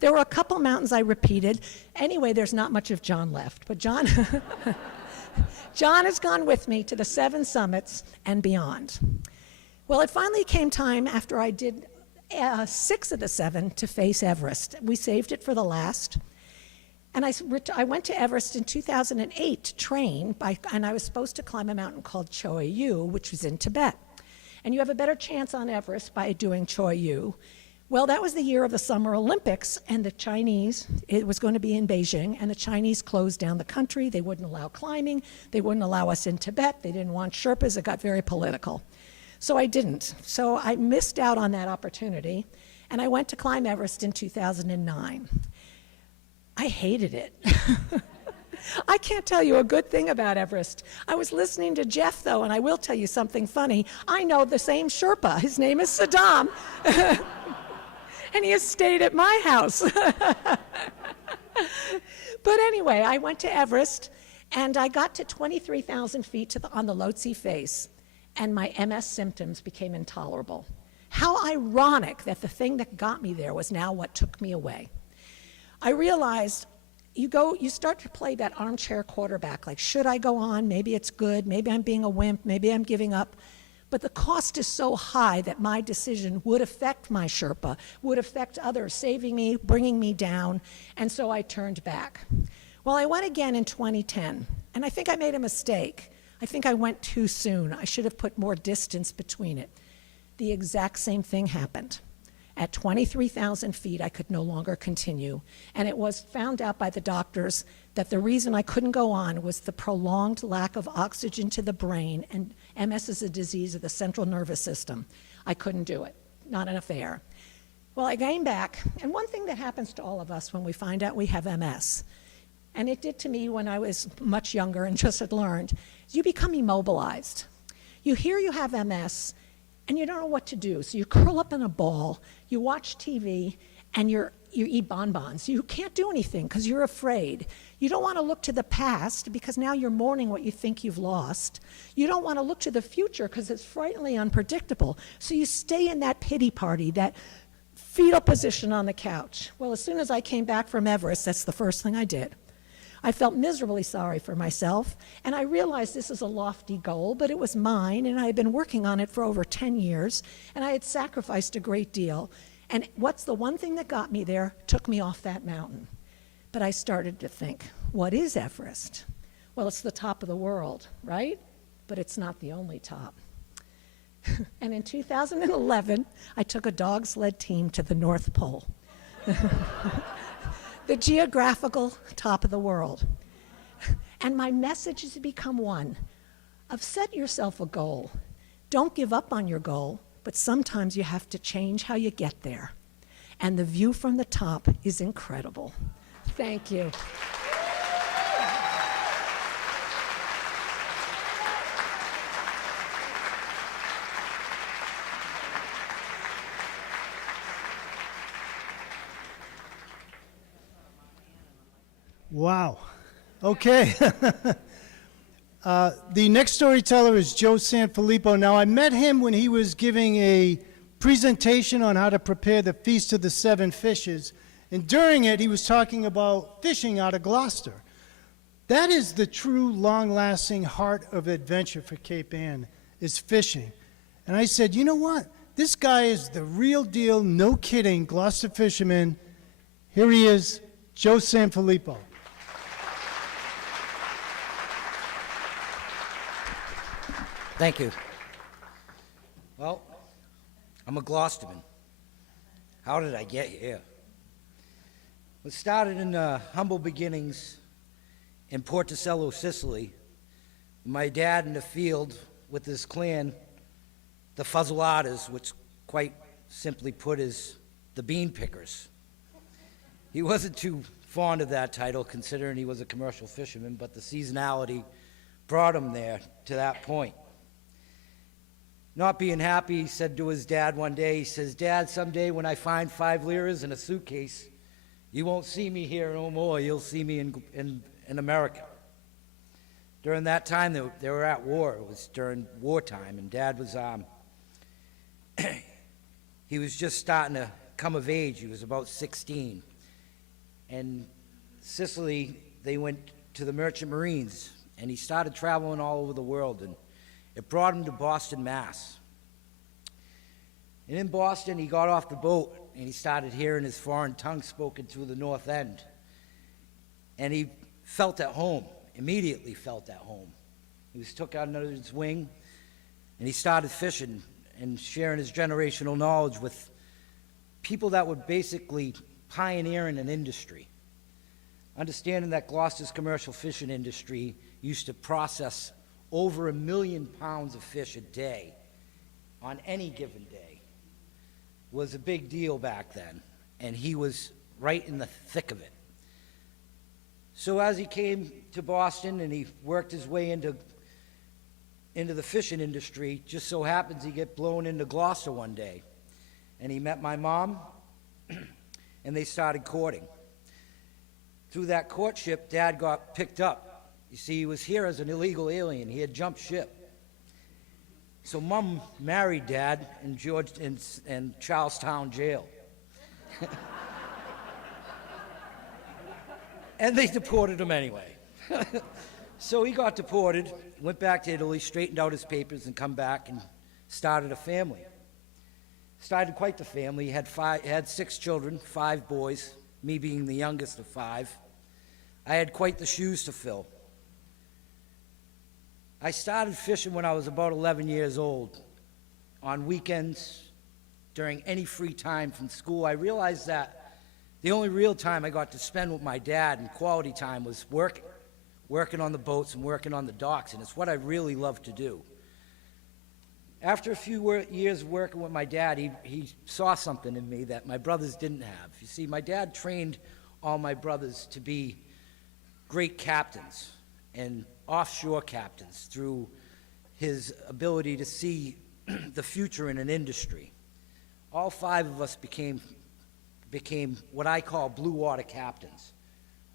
there were a couple mountains I repeated. Anyway, there's not much of John left, but John has gone with me to the 7 summits and beyond. Well, it finally came time after I did 6 of the 7 to face Everest. We saved it for the last. And I went to Everest in 2008 to train, and I was supposed to climb a mountain called Choe Yu, which was in Tibet. And you have a better chance on Everest by doing Choe Yu. Well, that was the year of the Summer Olympics, and the Chinese, it was going to be in Beijing, and the Chinese closed down the country. They wouldn't allow climbing. They wouldn't allow us in Tibet. They didn't want Sherpas. It got very political. So I didn't. So I missed out on that opportunity, and I went to climb Everest in 2009. I hated it. I can't tell you a good thing about Everest. I was listening to Jeff, though, and I will tell you something funny. I know the same Sherpa. His name is Saddam, and he has stayed at my house. But anyway, I went to Everest, and I got to 23,000 feet on the Lhotse face, and my MS symptoms became intolerable. How ironic that the thing that got me there was now what took me away. I realized you start to play that armchair quarterback, like, should I go on? Maybe it's good. Maybe I'm being a wimp. Maybe I'm giving up. But the cost is so high that my decision would affect my Sherpa, would affect others, saving me, bringing me down, and so I turned back. Well, I went again in 2010, and I think I made a mistake. I think I went too soon. I should have put more distance between it. The exact same thing happened. At 23,000 feet, I could no longer continue, and it was found out by the doctors that the reason I couldn't go on was the prolonged lack of oxygen to the brain, and MS is a disease of the central nervous system. I couldn't do it, not enough air. Well, I came back, and one thing that happens to all of us when we find out we have MS, and it did to me when I was much younger and just had learned, is you become immobilized. You hear you have MS, and you don't know what to do. So you curl up in a ball, you watch TV, and you eat bonbons. You can't do anything because you're afraid. You don't want to look to the past because now you're mourning what you think you've lost. You don't want to look to the future because it's frighteningly unpredictable. So you stay in that pity party, that fetal position on the couch. Well, as soon as I came back from Everest, that's the first thing I did. I felt miserably sorry for myself, and I realized this is a lofty goal, but it was mine, and I had been working on it for over 10 years, and I had sacrificed a great deal. And what's the one thing that got me there took me off that mountain. But I started to think, what is Everest? Well, it's the top of the world, right? but it's not the only top. And in 2011, I took a dog sled team to the North Pole, the geographical top of the world. And my message has become one of set yourself a goal. Don't give up on your goal, but sometimes you have to change how you get there. And the view from the top is incredible. Thank you. Wow. Okay. The next storyteller is Joe Sanfilippo. Now, I met him when he was giving a presentation on how to prepare the Feast of the Seven Fishes. And during it, he was talking about fishing out of Gloucester. That is the true, long-lasting heart of adventure for Cape Ann, is fishing. And I said, you know what? This guy is the real deal, no kidding, Gloucester fisherman. Here he is, Joe Sanfilippo. Thank you. Well, I'm a Gloucesterman. How did I get here? It started in humble beginnings in Porticello, Sicily. My dad in the field with his clan, the Fuzzelators, which quite simply put is the bean pickers. He wasn't too fond of that title considering he was a commercial fisherman, but the seasonality brought him there to that point. Not being happy, he said to his dad one day, he says, "Dad, someday when I find 5 liras in a suitcase, you won't see me here no more. You'll see me in America." During that time, they were at war. It was during wartime, and Dad was, he was just starting to come of age. He was about 16. And Sicily, they went to the Merchant Marines, and he started traveling all over the world, and it brought him to Boston, Mass. And in Boston, he got off the boat, and he started hearing his foreign tongue spoken through the North End. And he felt at home, immediately felt at home. He was took under his wing, and he started fishing and sharing his generational knowledge with people that were basically pioneering an industry. Understanding that Gloucester's commercial fishing industry used to process over 1 million pounds of fish a day on any given day was a big deal back then, and he was right in the thick of it. So as he came to Boston and he worked his way into the fishing industry, just so happens he get blown into Gloucester one day, and he met my mom, and they started courting. Through that courtship, Dad got picked up. You see, he was here as an illegal alien. He had jumped ship. So Mom married Dad in Charlestown jail. And they deported him anyway. So he got deported, went back to Italy, straightened out his papers, and come back and started a family. Started quite the family. He had 6 children, 5 boys, me being the youngest of 5. I had quite the shoes to fill. I started fishing when I was about 11 years old. On weekends, during any free time from school, I realized that the only real time I got to spend with my dad and quality time was working on the boats and working on the docks, and it's what I really love to do. After a few years working with my dad, he saw something in me that my brothers didn't have. You see, my dad trained all my brothers to be great captains and offshore captains through his ability to see the future in an industry. All 5 of us became what I call blue water captains.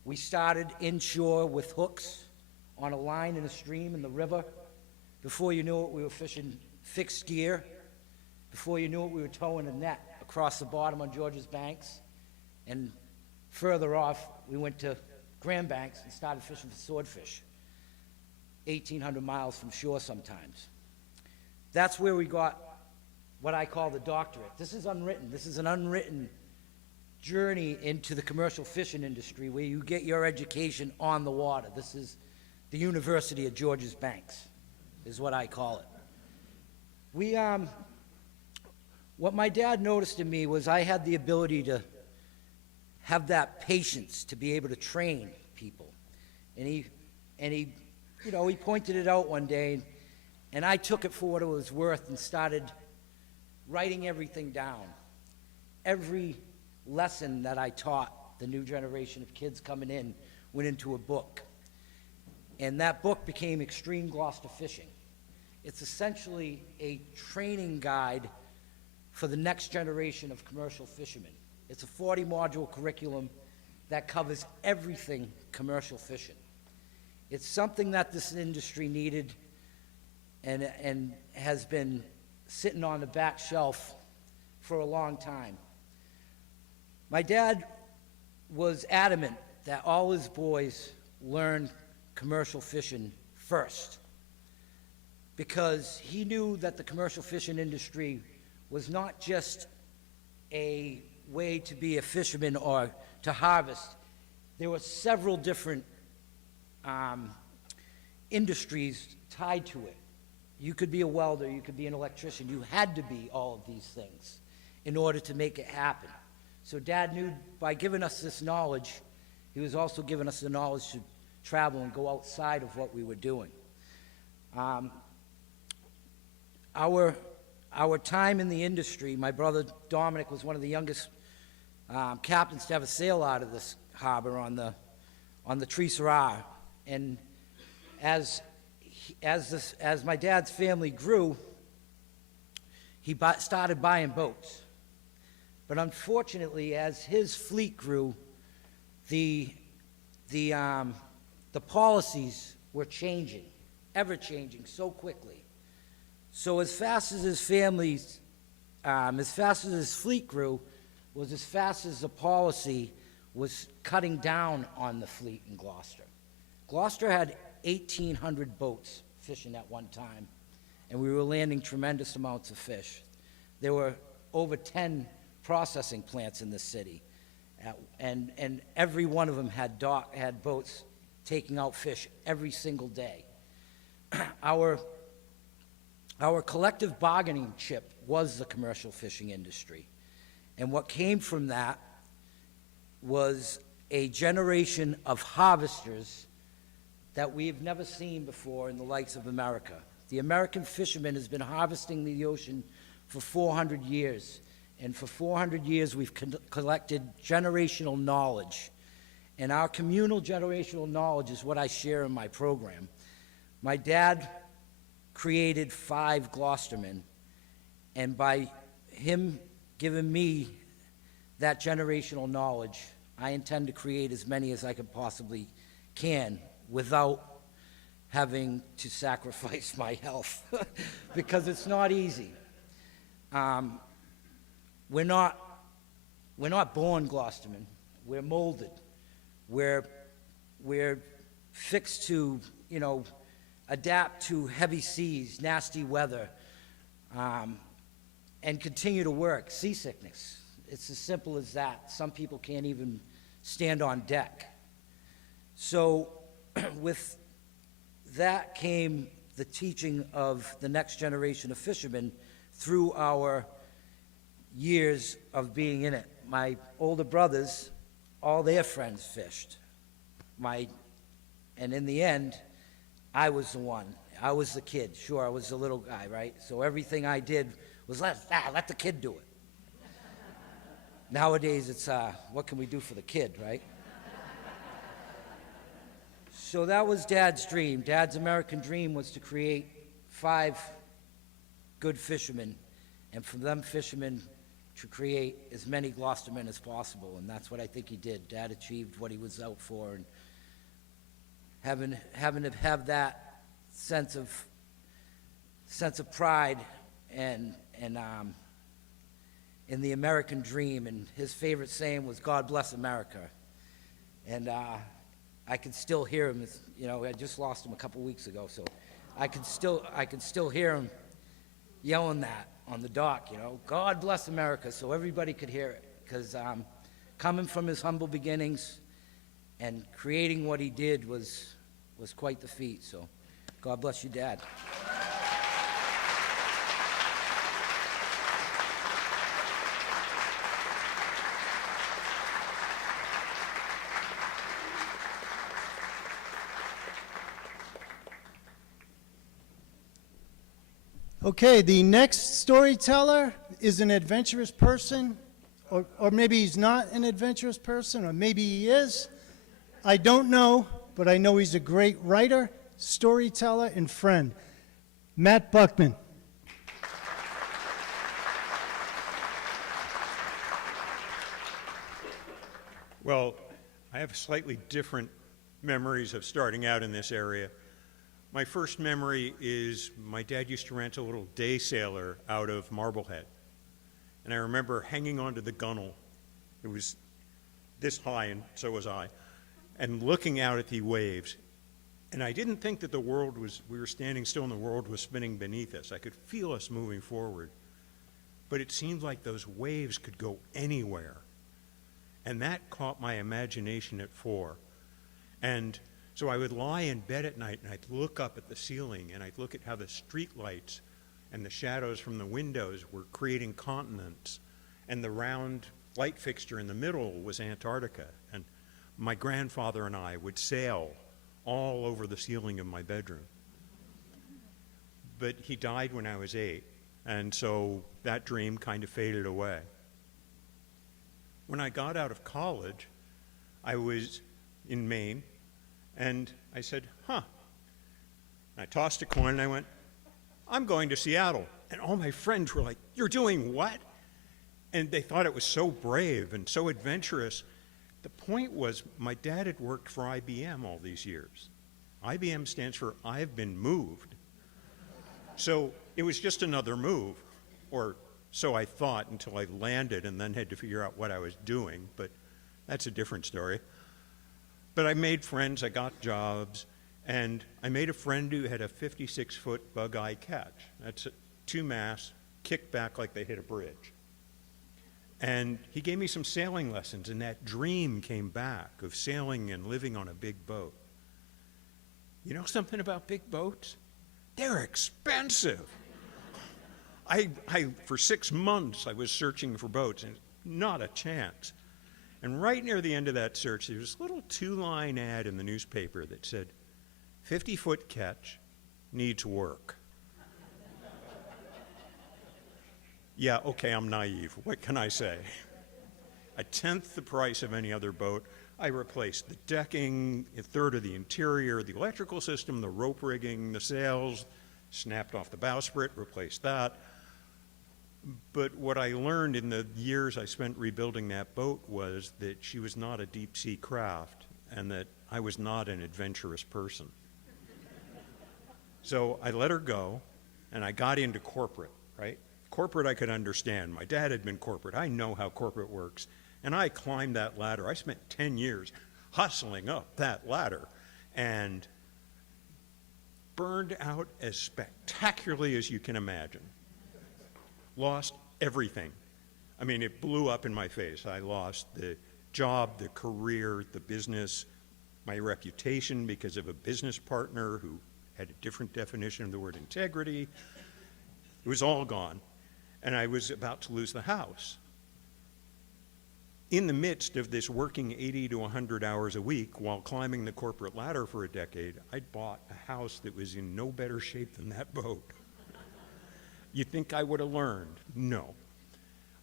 We started inshore with hooks on a line in a stream in the river. Before you knew it, we were fishing fixed gear. Before you knew it, we were towing a net across the bottom on George's Banks. And further off, we went to Grand Banks and started fishing for swordfish, 1,800 miles from shore sometimes. That's where we got what I call the doctorate. This is unwritten. This is an unwritten journey into the commercial fishing industry where you get your education on the water. This is the University of George's Banks. is what I call it. What my dad noticed in me was I had the ability to have that patience to be able to train people. And he pointed it out one day, and I took it for what it was worth and started writing everything down. Every lesson that I taught the new generation of kids coming in went into a book. And that book became Extreme Gloucester Fishing. It's essentially a training guide for the next generation of commercial fishermen. It's a 40-module curriculum that covers everything commercial fishing. It's something that this industry needed and has been sitting on the back shelf for a long time. My dad was adamant that all his boys learn commercial fishing first, because he knew that the commercial fishing industry was not just a way to be a fisherman or to harvest. There were several different industries tied to it. You could be a welder, you could be an electrician, you had to be all of these things in order to make it happen. So Dad knew by giving us this knowledge, he was also giving us the knowledge to travel and go outside of what we were doing. Our time in the industry, my brother Dominic was one of the youngest captains to ever sail out of this harbor on the Treesera. And as my dad's family grew, he started buying boats. But unfortunately, as his fleet grew, the policies were changing, ever changing so quickly. So as fast as his fleet grew, was as fast as the policy was cutting down on the fleet in Gloucester. Gloucester had 1,800 boats fishing at one time, and we were landing tremendous amounts of fish. There were over 10 processing plants in the city, and every one of them had boats taking out fish every single day. Our collective bargaining chip was the commercial fishing industry, and what came from that was a generation of harvesters that we've never seen before in the likes of America. The American fisherman has been harvesting the ocean for 400 years, and for 400 years we've collected generational knowledge, and our communal generational knowledge is what I share in my program. My dad created 5 Gloucestermen, and by him giving me that generational knowledge, I intend to create as many as I could possibly can without having to sacrifice my health, because it's not easy. We're not born Gloucestermen. We're molded. We're fixed to, adapt to heavy seas, nasty weather, and continue to work. Seasickness. It's as simple as that. Some people can't even stand on deck. So with that came the teaching of the next generation of fishermen through our years of being in it. My older brothers, all their friends fished. And in the end, I was the one. I was the kid. Sure, I was the little guy, right? So everything I did was let the kid do it. Nowadays, it's what can we do for the kid, right? So that was Dad's dream. Dad's American dream was to create 5 good fishermen, and from them fishermen to create as many Gloucestermen as possible, and that's what I think he did. Dad achieved what he was out for, and having to have that sense of pride and in the American dream, and his favorite saying was, "God bless America," and I can still hear him. I just lost him a couple weeks ago, so I can still hear him yelling that on the dock. God bless America, so everybody could hear it. Because coming from his humble beginnings and creating what he did was quite the feat. So, God bless you, Dad. Okay, the next storyteller is an adventurous person, or maybe he's not an adventurous person, or maybe he is. I don't know, but I know he's a great writer, storyteller, and friend. Matt Buckman. Well, I have slightly different memories of starting out in this area. My first memory is my dad used to rent a little day sailor out of Marblehead. And I remember hanging onto the gunnel. It was this high, and so was I, and looking out at the waves. And I didn't think that we were standing still and the world was spinning beneath us. I could feel us moving forward. But it seemed like those waves could go anywhere. And that caught my imagination at 4. And so I would lie in bed at night and I'd look up at the ceiling and I'd look at how the street lights and the shadows from the windows were creating continents. And the round light fixture in the middle was Antarctica. And my grandfather and I would sail all over the ceiling of my bedroom. But he died when I was 8, and so that dream kind of faded away. When I got out of college, I was in Maine, and I said, huh. And I tossed a coin and I went, I'm going to Seattle. And all my friends were like, you're doing what? And they thought it was so brave and so adventurous. The point was, my dad had worked for IBM all these years. IBM stands for I've been moved. So it was just another move, or so I thought until I landed and then had to figure out what I was doing, but that's a different story. But I made friends, I got jobs, and I made a friend who had a 56-foot bug-eye catch. That's 2 masts, kicked back like they hit a bridge. And he gave me some sailing lessons, and that dream came back of sailing and living on a big boat. You know something about big boats? They're expensive. For 6 months, I was searching for boats, and not a chance. And right near the end of that search, there was a little 2-line ad in the newspaper that said, 50-foot catch, needs work. Yeah, okay, I'm naive. What can I say? 1/10 the price of any other boat. I replaced the decking, 1/3 of the interior, the electrical system, the rope rigging, the sails, snapped off the bowsprit, replaced that. But what I learned in the years I spent rebuilding that boat was that she was not a deep-sea craft and that I was not an adventurous person. So I let her go, and I got into corporate, right? Corporate I could understand. My dad had been corporate. I know how corporate works. And I climbed that ladder. I spent 10 years hustling up that ladder and burned out as spectacularly as you can imagine. Lost everything. I mean, it blew up in my face. I lost the job, the career, the business, my reputation because of a business partner who had a different definition of the word integrity. It was all gone. And I was about to lose the house. In the midst of this working 80 to 100 hours a week while climbing the corporate ladder for a decade, I'd bought a house that was in no better shape than that boat. You'd think I would have learned. No.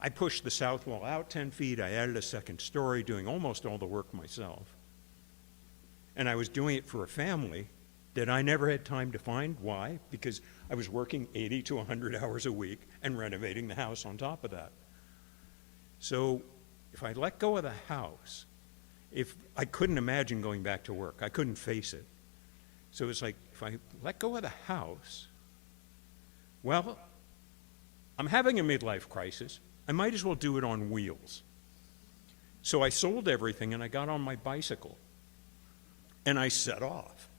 I pushed the south wall out 10 feet. I added a 2nd story, doing almost all the work myself. And I was doing it for a family that I never had time to find. Why? Because I was working 80 to 100 hours a week and renovating the house on top of that. So if I let go of the house, if I couldn't imagine going back to work, I couldn't face it. So it's like, if I let go of the house, well, I'm having a midlife crisis. I might as well do it on wheels. So I sold everything and I got on my bicycle and I set off.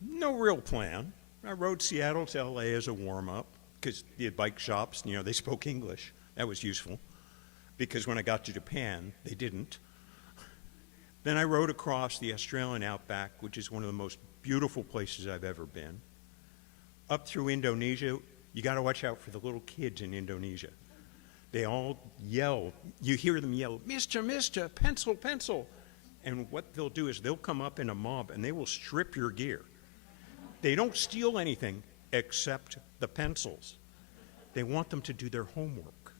No real plan. I rode Seattle to LA as a warm-up because the bike shops, they spoke English. That was useful because when I got to Japan, they didn't. Then I rode across the Australian outback, which is one of the most beautiful places I've ever been. Up through Indonesia. You got to watch out for the little kids in Indonesia. They all yell. You hear them yell, "Mister, mister, pencil, pencil." And what they'll do is they'll come up in a mob and they will strip your gear. They don't steal anything. accept the pencils. They want them to do their homework.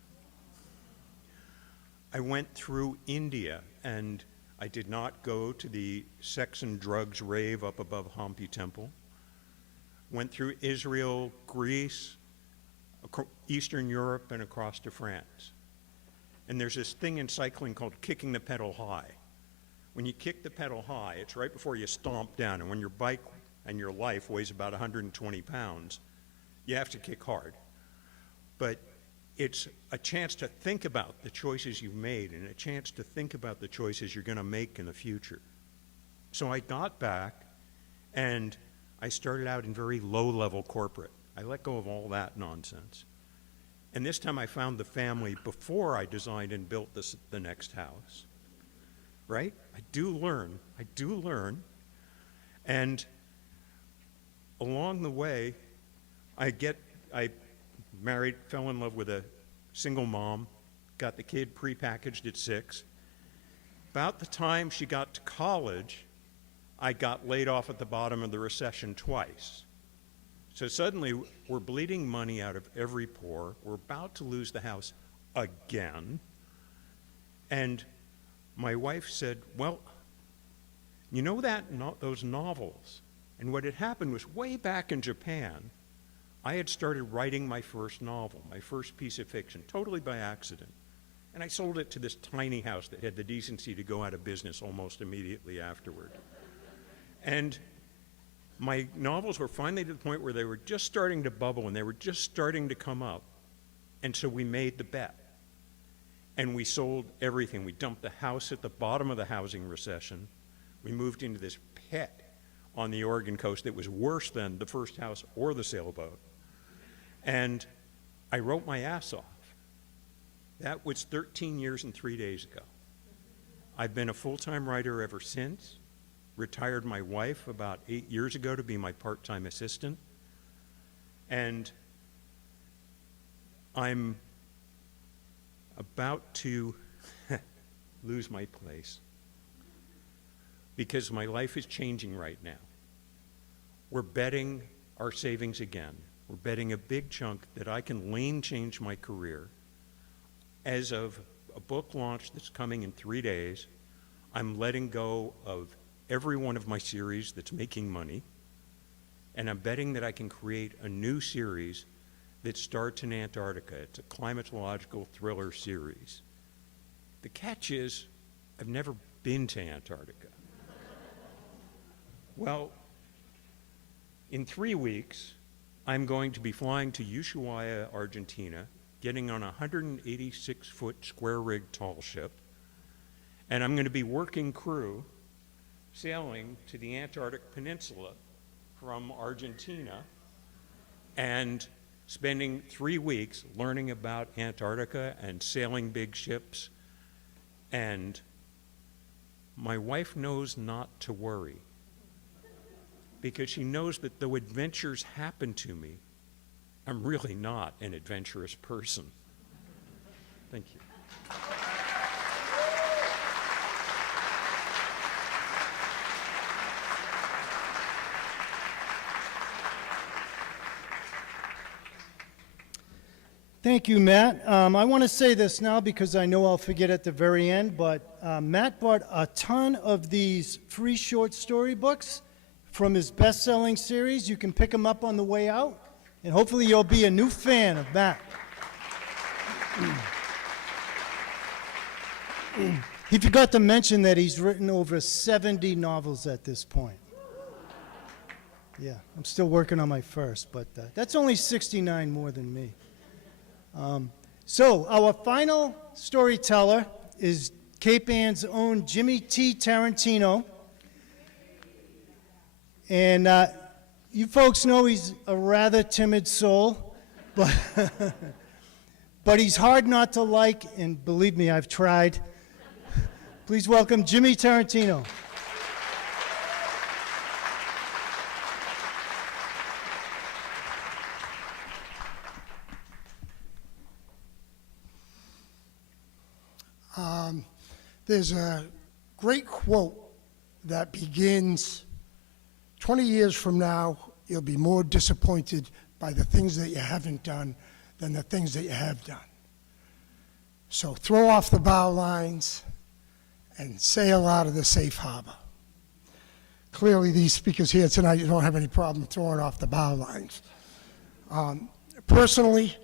I went through India, and I did not go to the sex and drugs rave up above Hampi Temple. Went through Israel, Greece, Eastern Europe, and across to France. And there's this thing in cycling called kicking the pedal high. When you kick the pedal high, it's right before you stomp down. And when your bike and your life weighs about 120 pounds, you have to kick hard. But it's a chance to think about the choices you've made and a chance to think about the choices you're going to make in the future. So I got back, and I started out in very low-level corporate. I let go of all that nonsense. And this time I found the family before I designed and built the next house. Right? I do learn. And along the way, I married, fell in love with a single mom, got the kid prepackaged at 6. About the time she got to college, I got laid off at the bottom of the recession twice. So suddenly, we're bleeding money out of every pore. We're about to lose the house again. And my wife said, well, you know those novels? And what had happened was way back in Japan, I had started writing my first novel, my first piece of fiction, totally by accident. And I sold it to this tiny house that had the decency to go out of business almost immediately afterward. And my novels were finally to the point where they were just starting to bubble and they were just starting to come up. And so we made the bet. And we sold everything. We dumped the house at the bottom of the housing recession. We moved into this pit on the Oregon coast that was worse than the first house or the sailboat. And I wrote my ass off. That was 13 years and 3 days ago. I've been a full-time writer ever since. Retired my wife about 8 years ago to be my part-time assistant. And I'm about to lose my place because my life is changing right now. We're betting our savings again. We're betting a big chunk that I can lane change my career. As of a book launch that's coming in 3 days, I'm letting go of every one of my series that's making money, and I'm betting that I can create a new series that starts in Antarctica. It's a climatological thriller series. The catch is, I've never been to Antarctica. Well, in 3 weeks, I'm going to be flying to Ushuaia, Argentina, getting on a 186-foot square-rig tall ship, and I'm going to be working crew sailing to the Antarctic Peninsula from Argentina and spending 3 weeks learning about Antarctica and sailing big ships. And my wife knows not to worry because she knows that though adventures happen to me, I'm really not an adventurous person. Thank you. Thank you, Matt. I want to say this now because I know I'll forget at the very end, but Matt bought a ton of these free short story books from his best-selling series. You can pick them up on the way out, and hopefully you'll be a new fan of Matt. He forgot to mention that he's written over 70 novels at this point. Yeah, I'm still working on my first, but that's only 69 more than me. So our final storyteller is Cape Ann's own Jimmy T. Tarantino. And you folks know he's a rather timid soul, but, but he's hard not to like, and believe me, I've tried. Please welcome Jimmy Tarantino. There's a great quote that begins 20 years from now, you'll be more disappointed by the things that you haven't done than the things that you have done. So throw off the bow lines and sail out of the safe harbor. Clearly, these speakers here tonight, you don't have any problem throwing off the bow lines. Personally,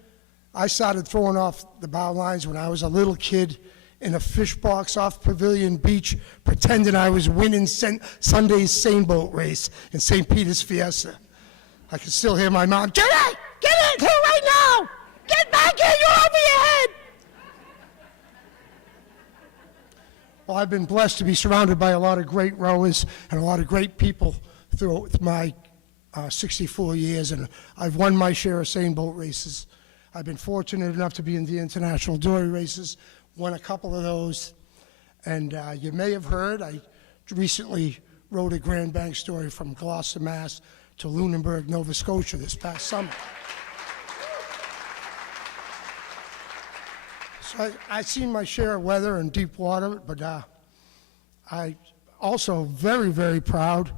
I started throwing off the bow lines when I was a little kid in a fish box off Pavilion Beach, pretending I was winning Sunday's sailboat race in St. Peter's Fiesta. I can still hear my mom, "Jimmy, get in here right now! Get back here, you're over your head!" Well, I've been blessed to be surrounded by a lot of great rowers and a lot of great people through my 64 years, and I've won my share of sailboat races. I've been fortunate enough to be in the international dory races, won a couple of those, and you may have heard, I recently rowed a Grand Bank story from Gloucester, Mass. To Lunenburg, Nova Scotia this past summer. So I've seen my share of weather and deep water, but I also very, very proud.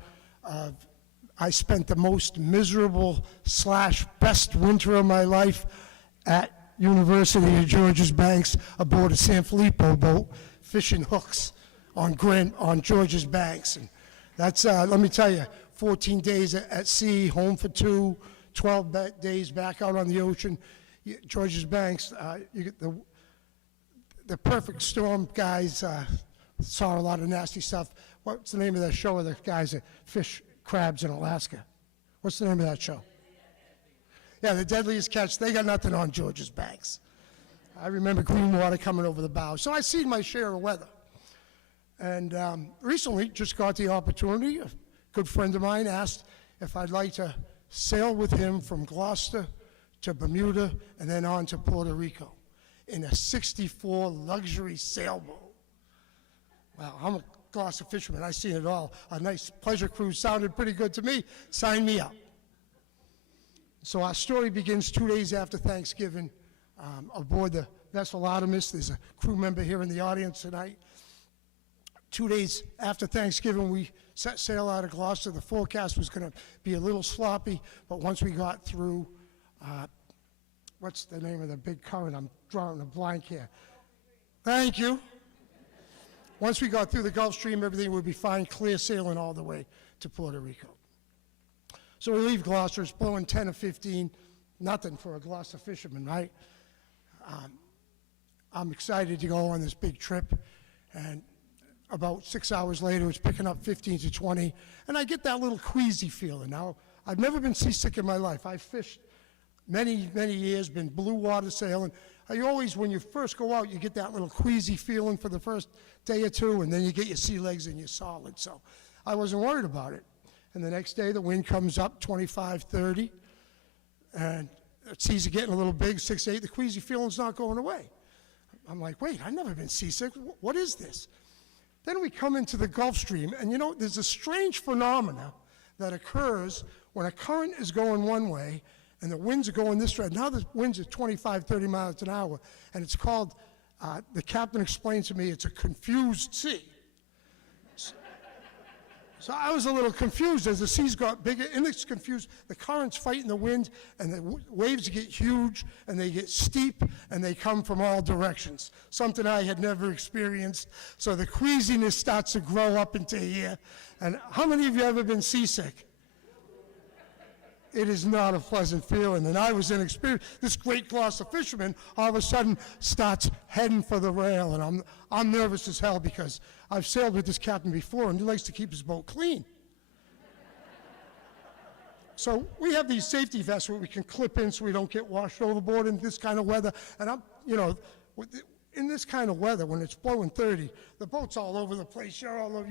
I spent the most miserable / best winter of my life at University of Georges Banks aboard a San Filippo boat, fishing hooks on Georges Banks. And that's, let me tell you, 14 days at sea, home for 2, 12 days back out on the ocean. Georges Banks, you get the perfect storm, guys. Saw a lot of nasty stuff. What's the name of that show of the guys that fish crabs in Alaska? What's the name of that show? Yeah, The Deadliest Catch. They got nothing on Georges Banks. I remember green water coming over the bow. So I've seen my share of weather. And recently just got the opportunity. A good friend of mine asked if I'd like to sail with him from Gloucester to Bermuda and then on to Puerto Rico in a 64 luxury sailboat. Well, I'm a Gloucester fisherman. I see it all. A nice pleasure cruise sounded pretty good to me. Sign me up. So our story begins 2 days after Thanksgiving aboard the vessel Artemis. There's a crew member here in the audience tonight. 2 days after Thanksgiving, we set sail out of Gloucester. The forecast was going to be a little sloppy, but once we got through, what's the name of the big current? I'm drawing a blank here. Thank you. Once we got through the Gulf Stream, everything would be fine, clear sailing all the way to Puerto Rico. So we leave Gloucester, it's blowing 10 or 15, nothing for a Gloucester fisherman, right? I'm excited to go on this big trip, and about 6 hours later, it's picking up 15 to 20, and I get that little queasy feeling. Now, I've never been seasick in my life. I've fished many, many years, been blue water sailing. I always, when you first go out, you get that little queasy feeling for the first day or two, and then you get your sea legs and you're solid. So I wasn't worried about it. And the next day, the wind comes up 25, 30, and the seas are getting a little big, 6, 8. The queasy feeling's not going away. I'm like, wait, I've never been seasick. What is this? Then we come into the Gulf Stream, and you know, there's a strange phenomena that occurs when a current is going one way and the winds are going this way. Now the winds are 25, 30 miles an hour, and it's called, the captain explained to me, it's a confused sea. So I was a little confused as the seas got bigger, and it's confused. The current's fighting the wind, and the waves get huge, and they get steep, and they come from all directions, something I had never experienced. So the queasiness starts to grow up into here. And how many of you have ever been seasick? It is not a pleasant feeling, and I was inexperienced. This great Gloucester fisherman all of a sudden starts heading for the rail, and I'm nervous as hell because I've sailed with this captain before, and he likes to keep his boat clean. So we have these safety vests where we can clip in so we don't get washed overboard in this kind of weather. And I'm, you know, in this kind of weather, when it's blowing 30, the boat's all over the place. You're all over.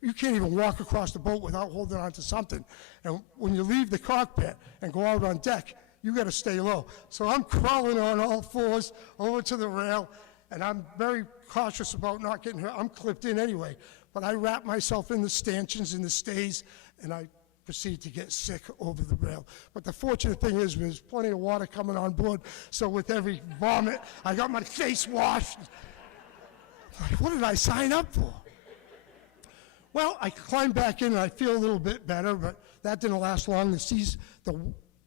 You can't even walk across the boat without holding on to something. And when you leave the cockpit and go out on deck, you got to stay low. So I'm crawling on all fours over to the rail, and I'm very cautious about not getting hurt. I'm clipped in anyway, but I wrap myself in the stanchions and the stays, and I proceed to get sick over the rail. But the fortunate thing is there's plenty of water coming on board, so with every vomit, I got my face washed. Like, what did I sign up for? Well, I climbed back in and I feel a little bit better, but that didn't last long. The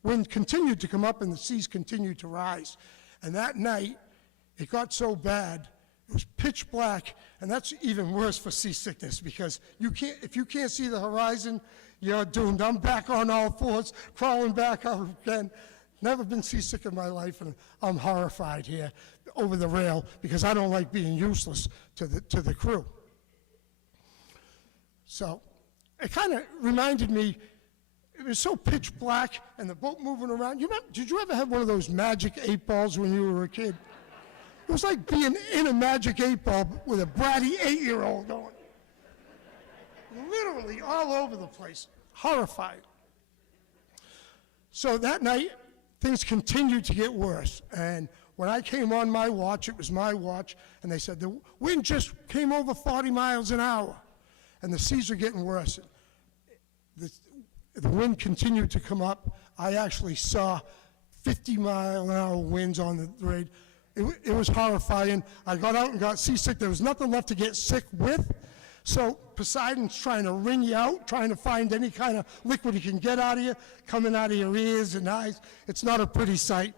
wind continued to come up and the seas continued to rise. And that night, it got so bad, it was pitch black, and that's even worse for seasickness because if you can't see the horizon, you're doomed. I'm back on all fours, crawling back out again. Never been seasick in my life, and I'm horrified here over the rail because I don't like being useless to the crew. So it kind of reminded me, it was so pitch black and the boat moving around. Did you ever have one of those magic 8 balls when you were a kid? It was like being in a magic 8 ball with a bratty 8-year-old going. Literally all over the place, horrified. So that night, things continued to get worse. And when I came on my watch, it was my watch, and they said the wind just came over 40 miles an hour, and the seas are getting worse. The wind continued to come up. I actually saw 50-mile-an-hour winds on the grade. It was horrifying. I got out and got seasick. There was nothing left to get sick with. So Poseidon's trying to wring you out, trying to find any kind of liquid he can get out of you, coming out of your ears and eyes. It's not a pretty sight.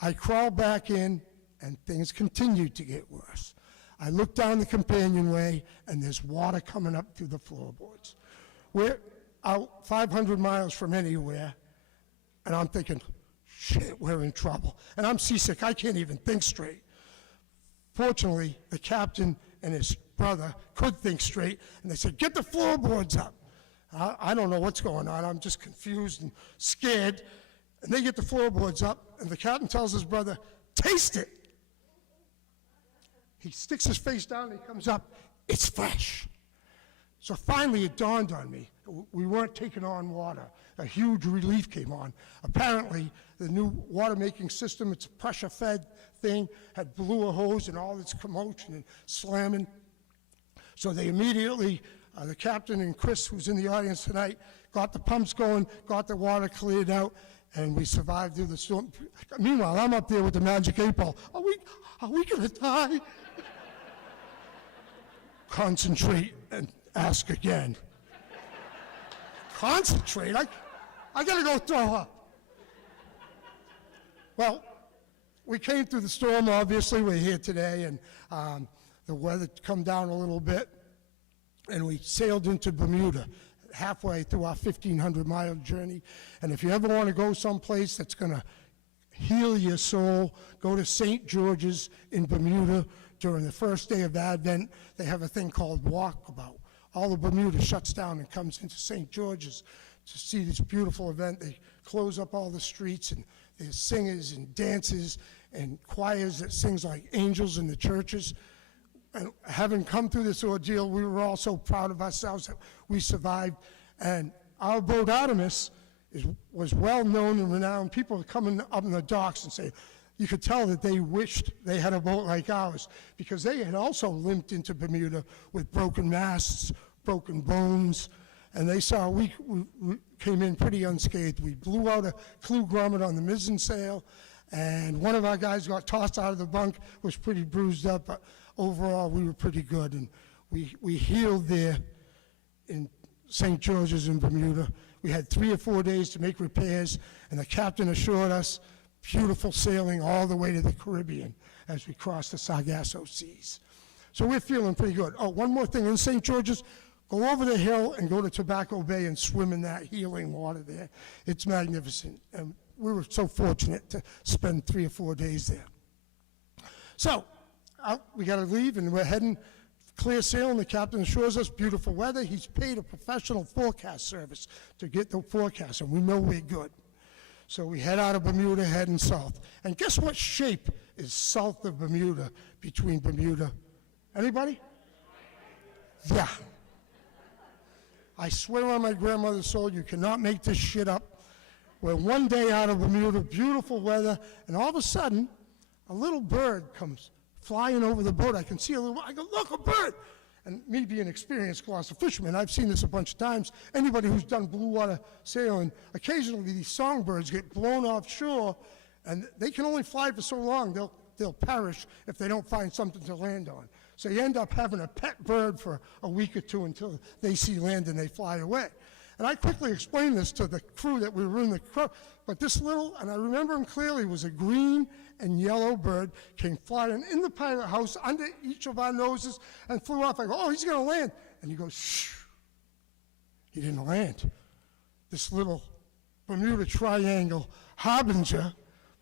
I crawled back in, and things continued to get worse. I looked down the companionway, and there's water coming up through the floorboards. We're out 500 miles from anywhere, and I'm thinking, shit, we're in trouble. And I'm seasick. I can't even think straight. Fortunately, the captain and his brother could think straight, and they said, get the floorboards up. I don't know what's going on. I'm just confused and scared. And they get the floorboards up, and the captain tells his brother, taste it. He sticks his face down, and he comes up, it's fresh. So finally it dawned on me, we weren't taking on water. A huge relief came on. Apparently, the new water-making system, it's a pressure-fed thing, had blew a hose and all this commotion and slamming. So they immediately, the captain and Chris, who's in the audience tonight, got the pumps going, got the water cleared out, and we survived through the storm. Meanwhile, I'm up there with the magic 8 ball. Are we gonna die? Concentrate and ask again. Concentrate? I gotta go throw up. Well, we came through the storm, obviously. We're here today, and the weather come down a little bit, and we sailed into Bermuda halfway through our 1,500-mile journey. And if you ever want to go someplace that's going to heal your soul, go to St. George's in Bermuda during the first day of Advent. They have a thing called Walkabout. All of Bermuda shuts down and comes into St. George's to see this beautiful event. They close up all the streets, and there's singers and dances and choirs that sings like angels in the churches. And having come through this ordeal, we were all so proud of ourselves that we survived. And our boat, Artemis, was well known and renowned. People were coming up in the docks and saying, you could tell that they wished they had a boat like ours, because they had also limped into Bermuda with broken masts, broken bones, and they saw we came in pretty unscathed. We blew out a Blue Cormorant on the mizzen sail, and one of our guys got tossed out of the bunk, was pretty bruised up, but overall we were pretty good. And we healed there in St. George's in Bermuda. We had 3 or 4 days to make repairs, and the captain assured us beautiful sailing all the way to the Caribbean as we crossed the Sargasso Seas. So we're feeling pretty good. Oh, one more thing, in St. George's, go over the hill and go to Tobacco Bay and swim in that healing water there. It's magnificent. And we were so fortunate to spend 3 or 4 days there. So we got to leave, and we're heading clear sailing. The captain assures us beautiful weather. He's paid a professional forecast service to get the forecast, and we know we're good. So we head out of Bermuda, heading south. And guess what shape is south of Bermuda, between Bermuda? Anybody? Yeah. I swear on my grandmother's soul, you cannot make this shit up. We're one day out of Bermuda, beautiful weather, and all of a sudden, a little bird comes flying over the boat. I can see a little, I go, look, a bird. And me being an experienced Gloucester fisherman, I've seen this a bunch of times. Anybody who's done blue water sailing, occasionally these songbirds get blown offshore, and they can only fly for so long. They'll perish if they don't find something to land on. So you end up having a pet bird for a week or two until they see land and they fly away. And I quickly explained this to the crew that we were in the crew, but this little, and I remember him clearly, was a green and yellow bird, came flying in the pilot house under each of our noses and flew off. I go, oh, he's going to land. And he goes, shh. He didn't land. This little Bermuda Triangle harbinger,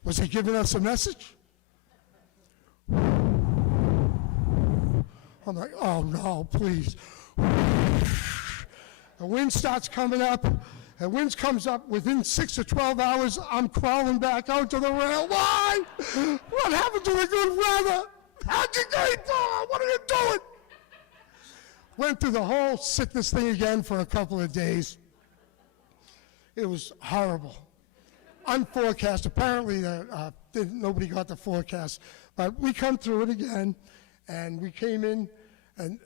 was he giving us a message? I'm like, oh no, please. The wind starts coming up. The wind comes up within 6 or 12 hours. I'm crawling back out to the rail. Why? What happened to the good weather? How'd you get going? What are you doing? Went through the whole sickness thing again for a couple of days. It was horrible. Unforecast. Apparently, nobody got the forecast. But we come through it again, and we came in, and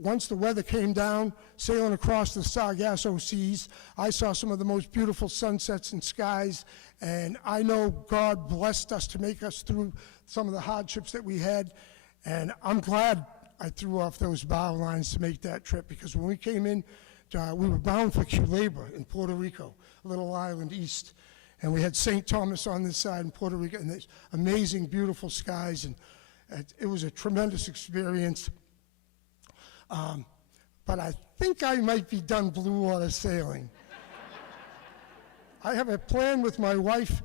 once the weather came down, sailing across the Sargasso Seas, I saw some of the most beautiful sunsets and skies, and I know God blessed us to make us through some of the hardships that we had, and I'm glad I threw off those bow lines to make that trip, because when we came in, we were bound for Culebra in Puerto Rico, a little island east, and we had St. Thomas on this side in Puerto Rico, and there's amazing, beautiful skies, and it was a tremendous experience. But I think I might be done blue water sailing. I have a plan with my wife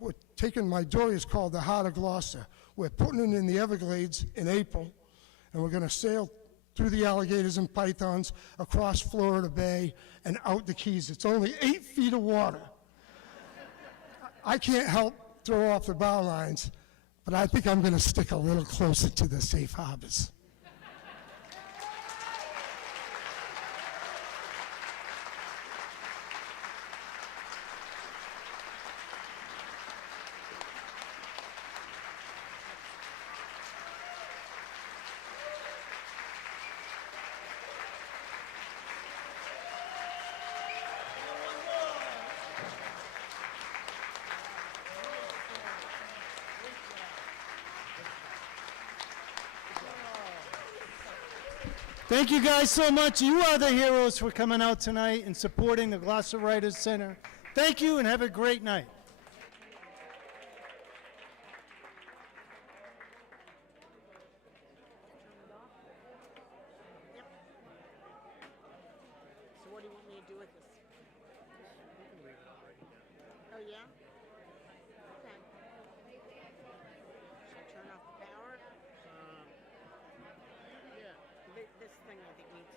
we're taking my dories called the Heart of Gloucester. We're putting it in the Everglades in April, and we're going to sail through the alligators and pythons, across Florida Bay, and out the Keys. It's only 8 feet of water. I can't help throw off the bow lines, but I think I'm going to stick a little closer to the safe harbors. Thank you guys so much. You are the heroes for coming out tonight and supporting the Gloucester Writers Center. Thank you and have a great night. So what do you want me to do with this? Oh, yeah? Okay. Should I turn off the power? Yeah. This thing I think needs